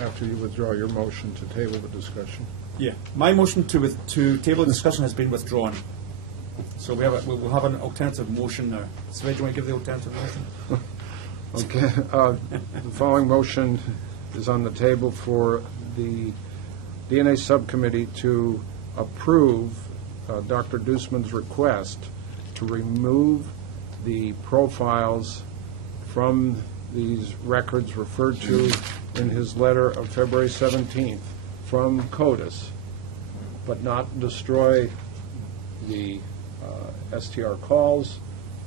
after you withdraw your motion to table the discussion. yeah, my motion to table the discussion has been withdrawn. So we'll have an alternative motion now. So do you want to give the alternative motion? Okay, the following motion is on the table for the DNA Subcommittee to approve Dr. Dusman's request to remove the profiles from these records referred to in his letter of February 17th from CODIS, but not destroy the STR calls,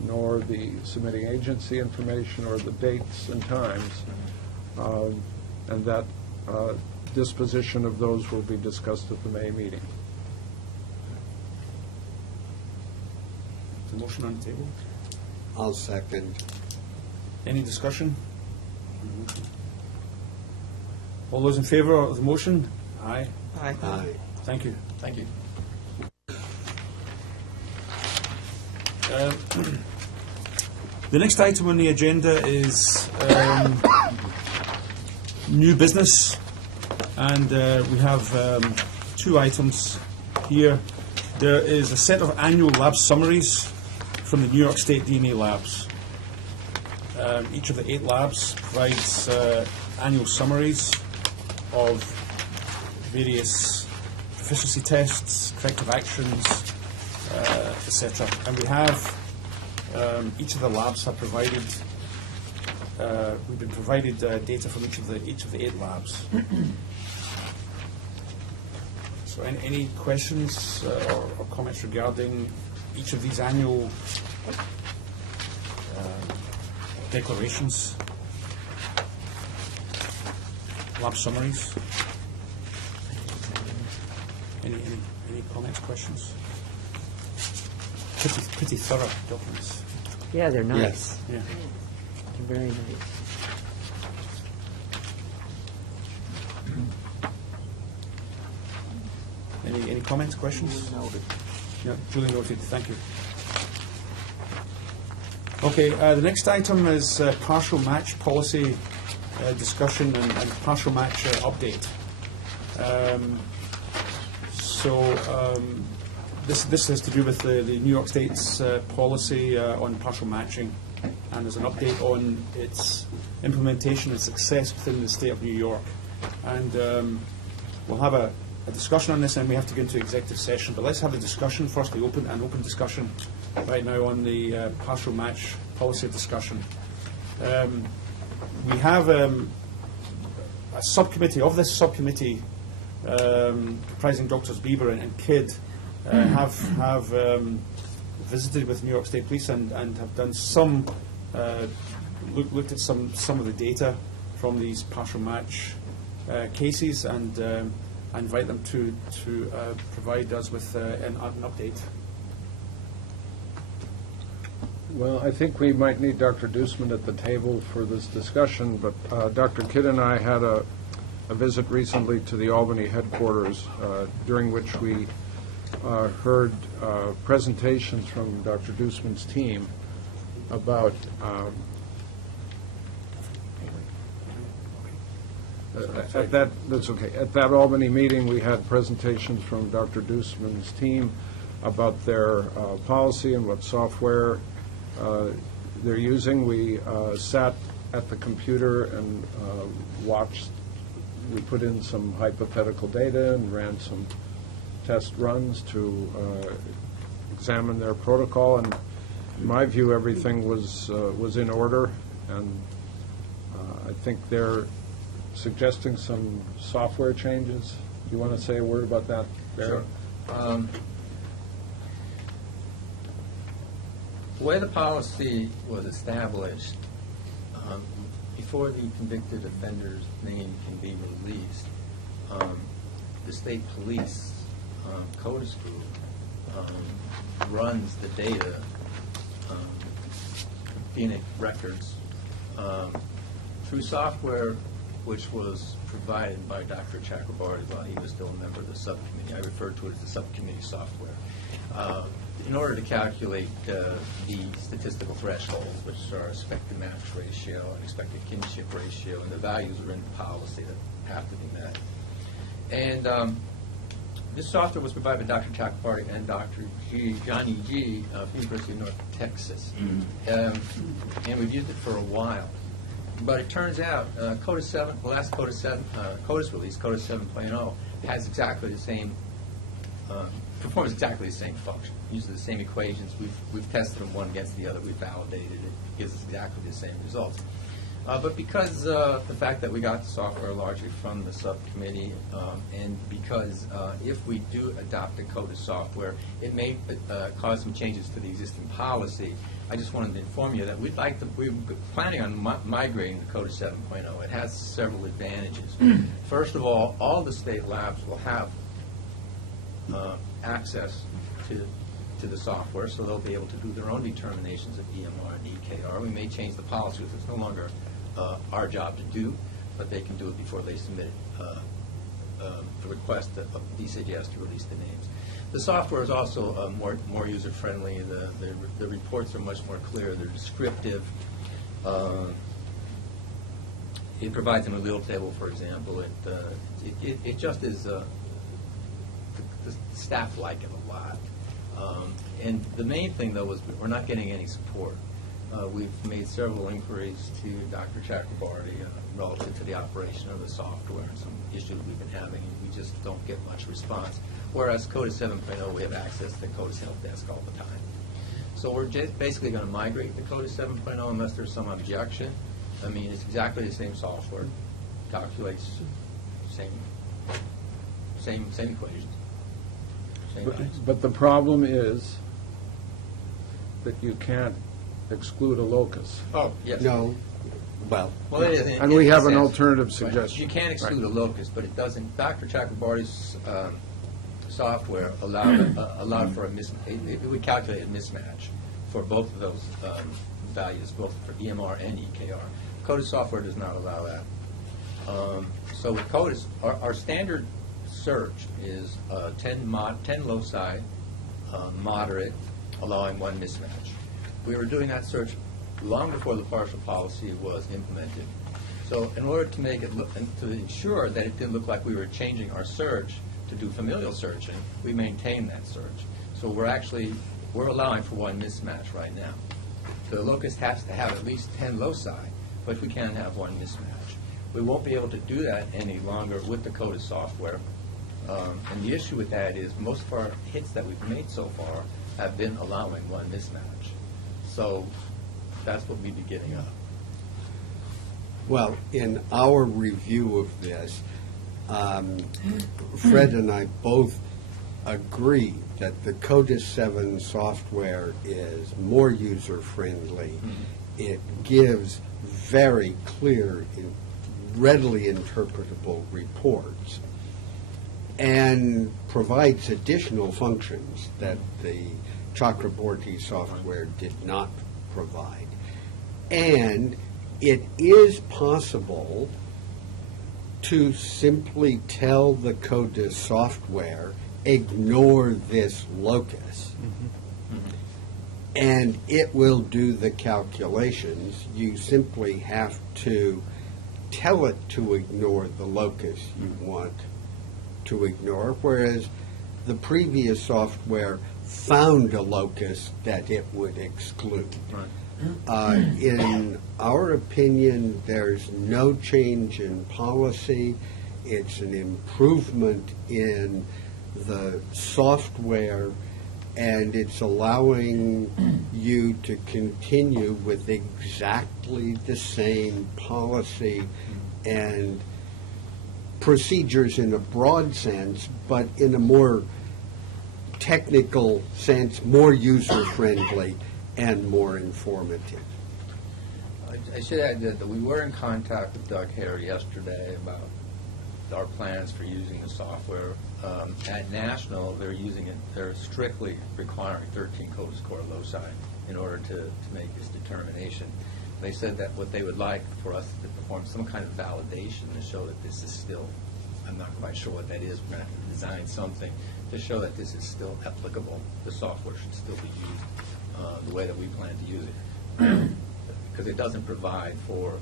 nor the submitting agency information, or the dates and times, and that disposition of those will be discussed at the May meeting. The motion on the table. I'll second. Any discussion? All those in favor of the motion? Aye. Aye. Aye. Thank you. Thank you. The next item on the agenda is new business, and we have 2 items here. There is a set of annual lab summaries from the New York State DNA labs. Each of the 8 labs provides annual summaries of various proficiency tests, corrective actions, etc. And we have, each of the labs have provided, we've been provided data from each of the 8 labs. So any questions or comments regarding each of these annual declarations, lab summaries? Any comments, questions? Pretty thorough documents. Yeah, they're nice. Yes. Yeah. They're very nice. Any comments, questions? No, duly noted, thank you. Okay, the next item is partial match policy discussion and partial match update. This has to do with the New York State's policy on partial matching, and there's an update on its implementation and success within the state of New York. And we'll have a discussion on this, and we have to get into executive session. But let's have a discussion first, an open discussion right now on the partial match policy discussion. We have a subcommittee of this subcommittee, comprising Doctors Bieber and Kidd, have visited with New York State Police and have done some looked at some of the data from these partial match cases, and I invite them to provide us with an update. Well, I think we might need Dr. Dusman at the table for this discussion, but Dr. Kidd and I had a visit recently to the Albany headquarters, during which we heard presentations from Dr. Dusman's team about At that Albany meeting, we had presentations from Dr. Dusman's team about their policy and what software they're using. We sat at the computer and watched. We put in some hypothetical data and ran some test runs to examine their protocol. And in my view, everything was in order. And I think they're suggesting some software changes. Do you want to say a word about that, Barry? Sure. The way the policy was established, before the convicted offender's name can be released, the state police CODIS group runs the data, Phoenix records, through software which was provided by Dr. Chakrabarty while he was still a member of the subcommittee. I refer to it as the subcommittee software. In order to calculate the statistical thresholds, which are expected match ratio and expected kinship ratio, and the values are in the policy that have to be met. And this software was provided by Dr. Chakrabarty and Dr. Johnny G. of the University of North Texas. And we've used it for a while. But it turns out CODIS 7, the last CODIS release, CODIS 7.0, has exactly the same, performs exactly the same function. Uses the same equations. We've tested them one against the other. We've validated it. Gives us exactly the same results. But because the fact that we got the software largely from the subcommittee, and because if we do adopt the CODIS software, it may cause some changes to the existing policy. I just wanted to inform you that we're planning on migrating to CODIS 7.0. It has several advantages. First of all the state labs will have access to the software, so they'll be able to do their own determinations of EMR and EKR. We may change the policy if it's no longer our job to do, but they can do it before they submit the request of DCJS to release the names. The software is also more user-friendly. The reports are much more clear. They're descriptive. It provides an allele table, for example. It just is, the staff like it a lot. And the main thing, though, is we're not getting any support. We've made several inquiries to Dr. Chakrabarty relative to the operation of the software and some issues we've been having, and we just don't get much response. Whereas CODIS 7.0, we have access to the CODIS help desk all the time. So we're just basically going to migrate to CODIS 7.0 unless there's some objection. I mean, it's exactly the same software, calculates same equations. But the problem is that you can't exclude a locus. Oh, yes. No. Well, it is. And we have an alternative suggestion. You can't exclude a locus, but it doesn't. Dr. Chakrabarty's software allowed for it would calculate a mismatch for both of those values, both for EMR and EKR. CODIS software does not allow that. So with CODIS, our standard search is 10 loci, moderate, allowing one mismatch. We were doing that search long before the partial policy was implemented. So in order to make it look, and to ensure that it didn't look like we were changing our search to do familial searching, we maintained that search. So we're allowing for one mismatch right now. The locus has to have at least 10 loci, but we can't have one mismatch. We won't be able to do that any longer with the CODIS software. And the issue with that is most of our hits that we've made so far have been allowing one mismatch. So that's what we'd be getting up. Well, in our review of this, Fred and I both agree that the CODIS 7 software is more user-friendly. It gives very clear, readily interpretable reports and provides additional functions that the Chakraborty software did not provide. And it is possible to simply tell the CODIS software, ignore this locus, and it will do the calculations. You simply have to tell it to ignore the locus you want to ignore, whereas the previous software found a locus that it would exclude. In our opinion, there's no change in policy. It's an improvement in the software, and it's allowing you to continue with exactly the same policy and procedures in a broad sense, but in a more technical sense, more user-friendly and more informative. I should add that we were in contact with Doug Hare yesterday about our plans for using the software. At National, they're using it, they're strictly requiring 13 CODIS core loci in order to make this determination. They said that what they would like for us to perform some kind of validation to show that this is still, I'm not quite sure what that is, we're going to have to design something to show that this is still applicable. The software should still be used the way that we plan to use it. Because it doesn't provide for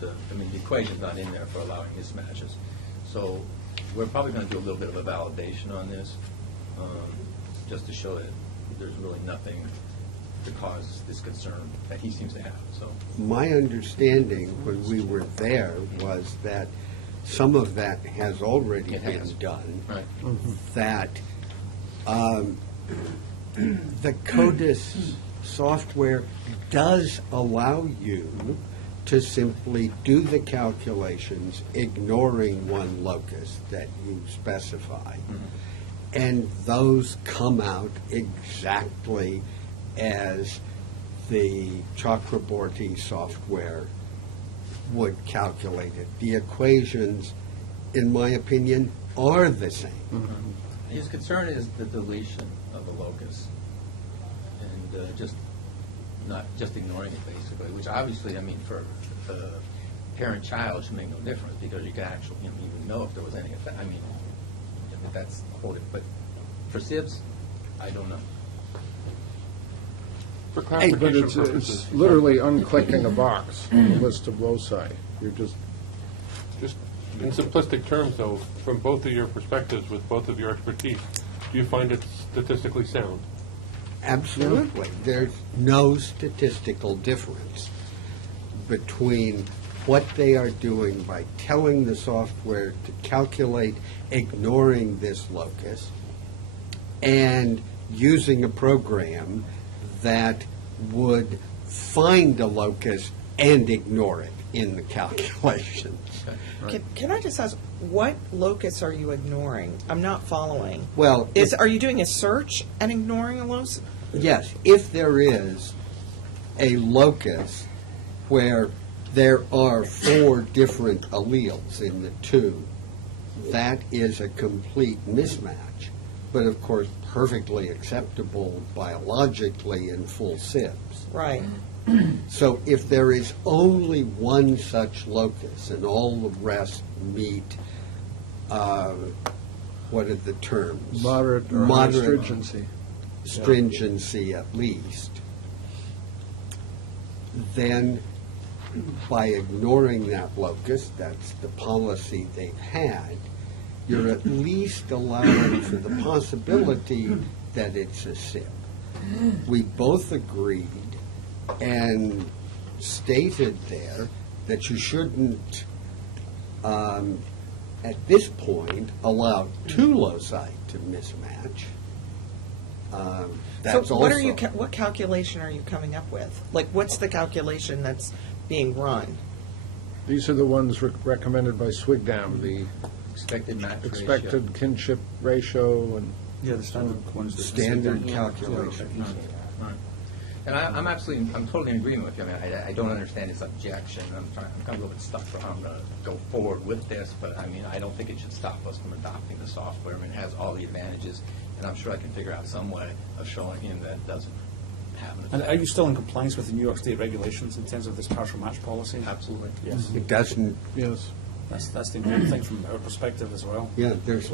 the equation's not in there for allowing mismatches. So we're probably going to do a little bit of a validation on this, just to show that there's really nothing to cause this concern that he seems to have. So my understanding when we were there was that some of that has already been done. Right. That the CODIS software does allow you to simply do the calculations, ignoring one locus that you specify. And those come out exactly as the Chakraborty software would calculate it. The equations, in my opinion, are the same. His concern is the deletion of a locus and just ignoring it basically, which obviously, I mean, for parent-child should make no difference because you can actually even know if there was any effect. I mean, if that's quoted, but for SIBs, I don't know. For But clarification it's purposes, literally unclicking a box on the list of loci. You're just in simplistic terms, though, from both of your perspectives, with both of your expertise, do you find it statistically sound? Absolutely. There's no statistical difference between what they are doing by telling the software to calculate ignoring this locus and using a program that would find a locus and ignore it in the calculations. Can I just ask, what locus are you ignoring? I'm not following. Well, Are you doing a search and ignoring a locus? yes, if there is a locus where there are 4 different alleles in the 2, that is a complete mismatch, but of course perfectly acceptable biologically in full SIBs. Right. So if there is only one such locus and all the rest meet, what are the terms? moderate or high stringency. Stringency at least, then by ignoring that locus, that's the policy they've had, you're at least allowing for the possibility that it's a SIB. We both agreed and stated there that you shouldn't, at this point, allow 2 loci to mismatch. That's So what also, what calculation are you coming up with? Like, what's the calculation that's being run? These are the ones recommended by SWIGDAM, the Expected match ratio. expected kinship ratio and. Yeah, the standard ones. that- Standard calculation. Right. And I'm totally in agreement with you. I mean, I don't understand his objection. I'm a little bit stuck for how I'm going to go forward with this, but I mean, I don't think it should stop us from adopting the software. I mean, it has all the advantages, and I'm sure I can figure out some way of showing him that it doesn't have an effect. And are you still in compliance with the New York State regulations in terms of this partial match policy? Absolutely. Yes. It doesn't, Yes. That's the important thing from our perspective as well. yeah, there's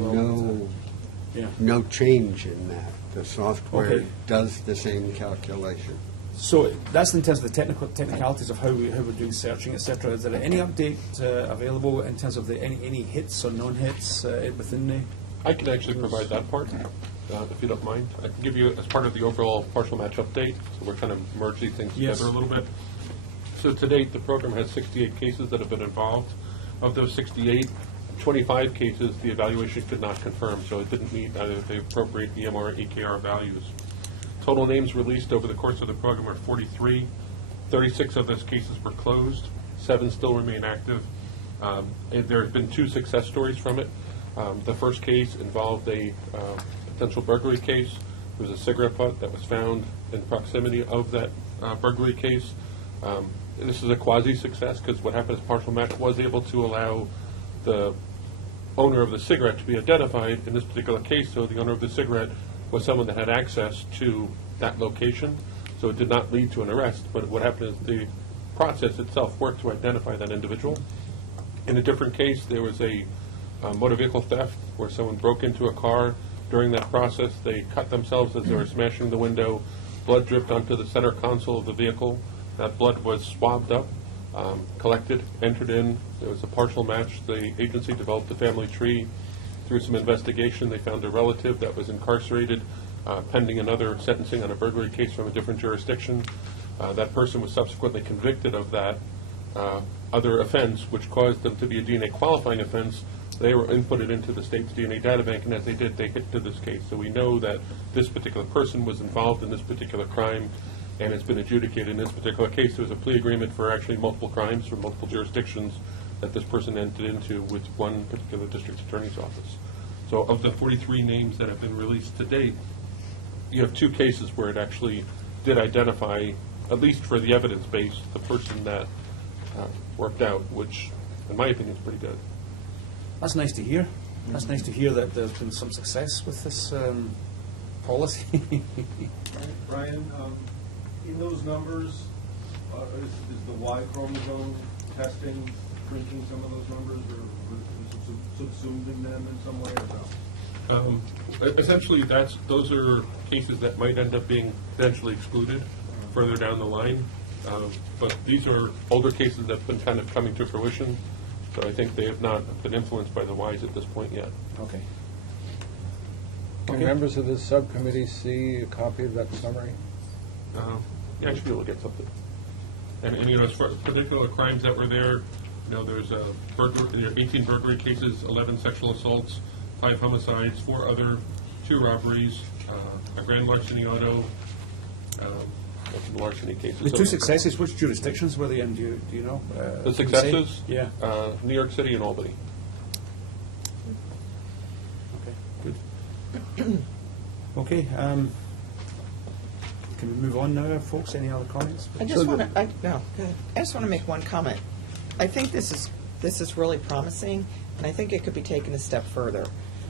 Yeah. no change in that. The software Okay. does the same calculation. So that's in terms of the technicalities of how we're doing searching, etc. Is there any update available in terms of any hits or non-hits within the? I can actually provide that part, if you don't mind. I can give you, as part of the overall partial match update, so we're kind of merge these things Yes. together a little bit. So to date, the program has 68 cases that have been involved. Of those 68, 25 cases, the evaluation could not confirm, so it didn't meet either the appropriate EMR or EKR values. Total names released over the course of the program are 43. 36 of those cases were closed. 7 still remain active. And there have been 2 success stories from it. The first case involved a potential burglary case. There was a cigarette butt that was found in proximity of that burglary case. This is a quasi-success because what happened is partial match was able to allow the owner of the cigarette to be identified in this particular case. So the owner of the cigarette was someone that had access to that location. So it did not lead to an arrest. But what happened is the process itself worked to identify that individual. In a different case, there was a motor vehicle theft where someone broke into a car. During that process, they cut themselves as they were smashing the window. Blood dripped onto the center console of the vehicle. That blood was swabbed up, collected, entered in. There was a partial match. The agency developed a family tree. Through some investigation, they found a relative that was incarcerated pending another sentencing on a burglary case from a different jurisdiction. That person was subsequently convicted of that other offense, which caused them to be a DNA qualifying offense. They were inputted into the state's DNA data bank, and as they did, they hit to this case. So we know that this particular person was involved in this particular crime, and it's been adjudicated in this particular case. There was a plea agreement for actually multiple crimes from multiple jurisdictions that this person entered into with one particular district attorney's office. So of the 43 names that have been released to date, you have 2 cases where it actually did identify, at least for the evidence base, the person that worked out, which, in my opinion, is pretty good. That's nice to hear. That's nice to hear that there's been some success with this policy. Brian, in those numbers, is the Y chromosome testing printing some of those numbers, or is it subsumed in them in some way, or no? Essentially, those are cases that might end up being potentially excluded further down the line. But these are older cases that have been kind of coming to fruition, so I think they have not been influenced by the Ys at this point yet. Okay. Can members of this subcommittee see a copy of that summary? Yeah, I should be able to get something. And you know, as far as particular crimes that were there, you know, there's a there are 18 burglary cases, 11 sexual assaults, 5 homicides, 4 other, 2 robberies, a grand larceny auto, some larceny cases. The So 2 successes, which jurisdictions were they in? Do you know? The can you say? successes? Yeah. New York City and Albany. Okay, good. Okay, can we move on now, folks? Any other comments? I just want to, no, go ahead. I just want to make one comment. I think this is really promising, and I think it could be taken a step further,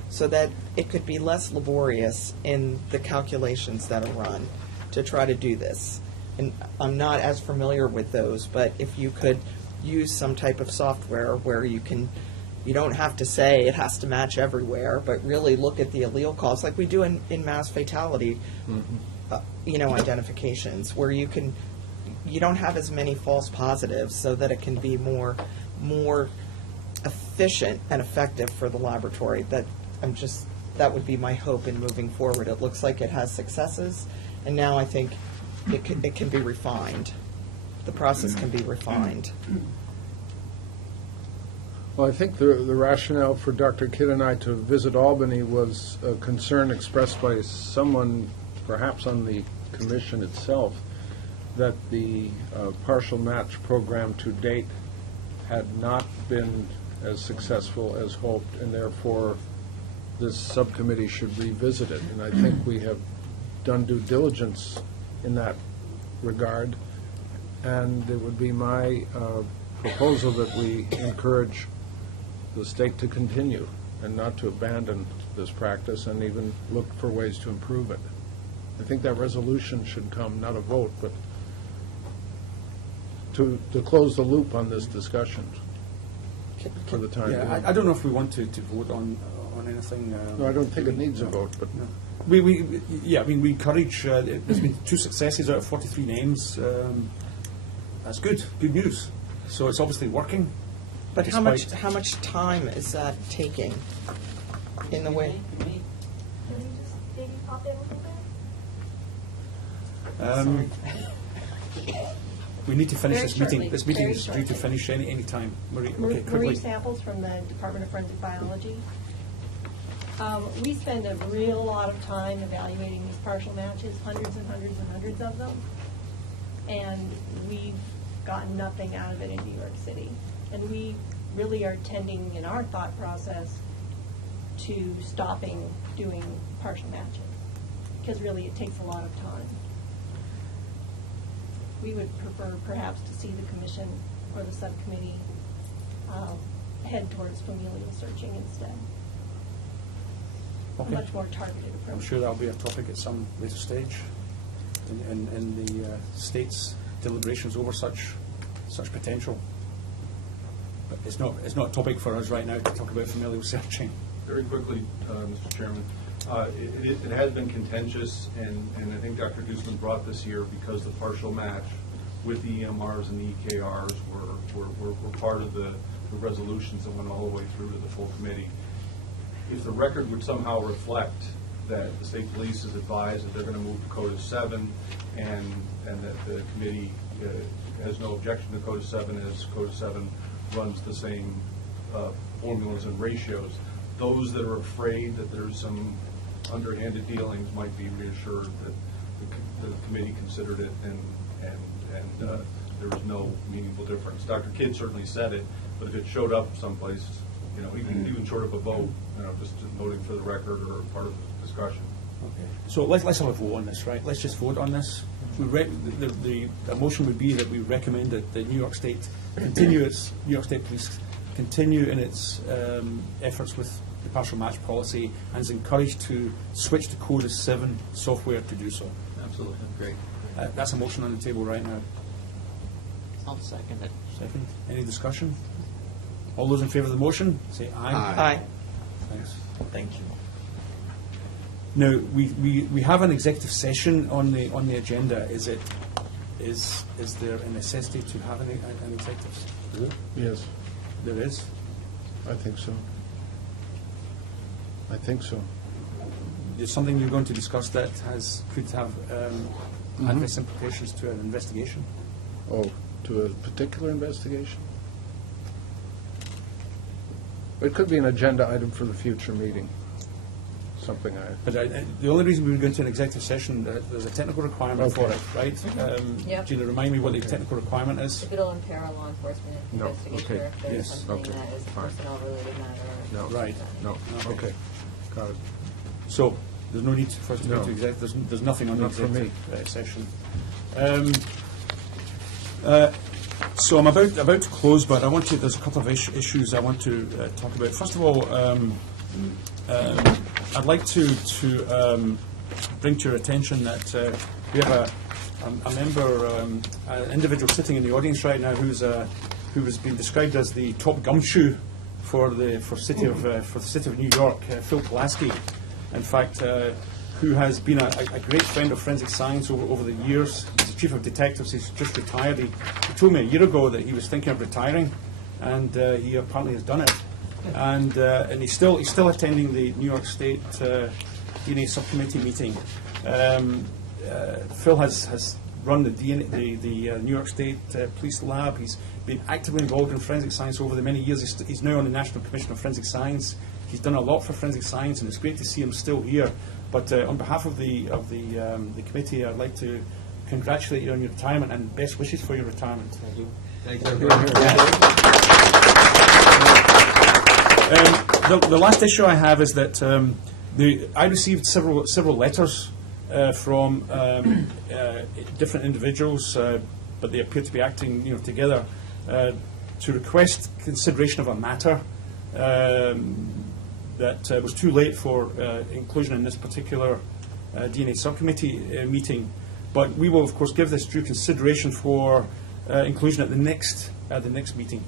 so that it could be less laborious in the calculations that are run to try to do this. And I'm not as familiar with those, but if you could use some type of software where you don't have to say it has to match everywhere, but really look at the allele costs, like we do in mass fatality, identifications, where you don't have as many false positives, so that it can be more efficient and effective for the laboratory. That would be my hope in moving forward. It looks like it has successes, and now I think it can be refined. The process can be refined. Well, I think the rationale for Dr. Kidd and I to visit Albany was a concern expressed by someone, perhaps on the commission itself, that the partial match program to date had not been as successful as hoped, and therefore this subcommittee should revisit it. And I think we have done due diligence in that regard, and it would be my proposal that we encourage the state to continue and not to abandon this practice and even look for ways to improve it. I think that resolution should come, not a vote, but to close the loop on this discussion for the time being. Yeah, I don't know if we want to vote on anything. No, I don't think it needs a vote, but We encourage, there's been 2 successes out of 43 names. That's good news. So it's obviously working. But despite- how much time is that taking in the way? Can we just maybe pop in a little bit? We need to finish Very this meeting. shortly, This meeting very is due to shortly. finish any time. Marie, okay, Marie quickly. Samples from the Department of Forensic Biology. We spend a real lot of time evaluating these partial matches, hundreds and hundreds and hundreds of them, and we've gotten nothing out of it in New York City. And we really are tending, in our thought process, to stopping doing partial matches, because really it takes a lot of time. We would prefer perhaps to see the commission or the subcommittee head towards familial searching instead. A Okay. much more targeted approach. I'm sure that'll be a topic at some later stage in the state's deliberations over such potential. But it's not a topic for us right now to talk about familial searching. Very quickly, Mr. Chairman, it has been contentious, and I think Dr. Guzman brought this here because the partial match with the EMRs and the EKRs were part of the resolutions that went all the way through to the full committee. If the record would somehow reflect that the state police has advised that they're going to move to CODIS 7 and that the committee has no objection to CODIS 7 as CODIS 7 runs the same formulas and ratios, those that are afraid that there's some underhanded dealings might be reassured that the committee considered it and there was no meaningful difference. Dr. Kidd certainly said it, but if it showed up someplace, even short of a vote, just voting for the record or part of the discussion. Okay. So let's have a vote on this, right? Let's just vote on this. The motion would be that we recommend that the New York State Police continue in its efforts with the partial match policy and is encouraged to switch to CODIS 7 software to do so. Absolutely, great. That's a motion on the table right now. I'll second it. Second. Any discussion? All those in favour of the motion, say aye. Aye. Thanks. Thank you. Now, we have an executive session on the agenda. Is there a necessity to have an executive? Is it? yes, There is. I think so. I think so. There's something you're going to discuss that could have Mm-hmm. adverse implications to an investigation. Oh, to a particular investigation? It could be an agenda item for the future meeting, something But the only reason we would go into an executive session, there's a technical requirement for Okay. it, right? Yep. Gina, remind me what the technical requirement is? If it'll impair a law enforcement No, investigation, okay. or if there's Yes, something okay, that is fine. personnel-related matter. No. Right. No, okay, got it. So there's no need for us to go No. to executive, there's nothing on the Not for me. executive session. So I'm about to close, but there's a couple of issues I want to talk about. First of all, I'd like to bring to your attention that we have a member, an individual sitting in the audience right now who has been described as the top gumshoe for the city of New York, Phil Pulaski. In fact, who has been a great friend of forensic science over the years. He's the chief of detectives. He's just retired. He told me a year ago that he was thinking of retiring, and he apparently has done it. And he's still attending the New York State DNA Subcommittee meeting. Phil has run the New York State Police Lab. He's been actively involved in forensic science over the many years. He's now on the National Commission of Forensic Science. He's done a lot for forensic science, and it's great to see him still here. But on behalf of the committee, I'd like to congratulate you on your retirement and best wishes for your retirement. Thank you. Thanks, The last issue I have is that I received several letters from different individuals, but they appear to be acting together to request consideration of a matter that was too late for inclusion in this particular DNA subcommittee meeting. But we will, of course, give this due consideration for inclusion at the next meeting.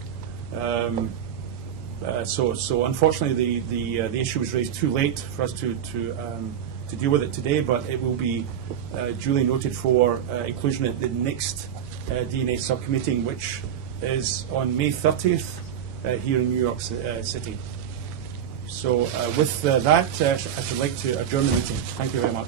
So unfortunately, the issue was raised too late for us to deal with it today, but it will be duly noted for inclusion at the next DNA subcommittee, which is on May 30th here in New York City. So with that, I should like to adjourn the meeting. Thank you very much.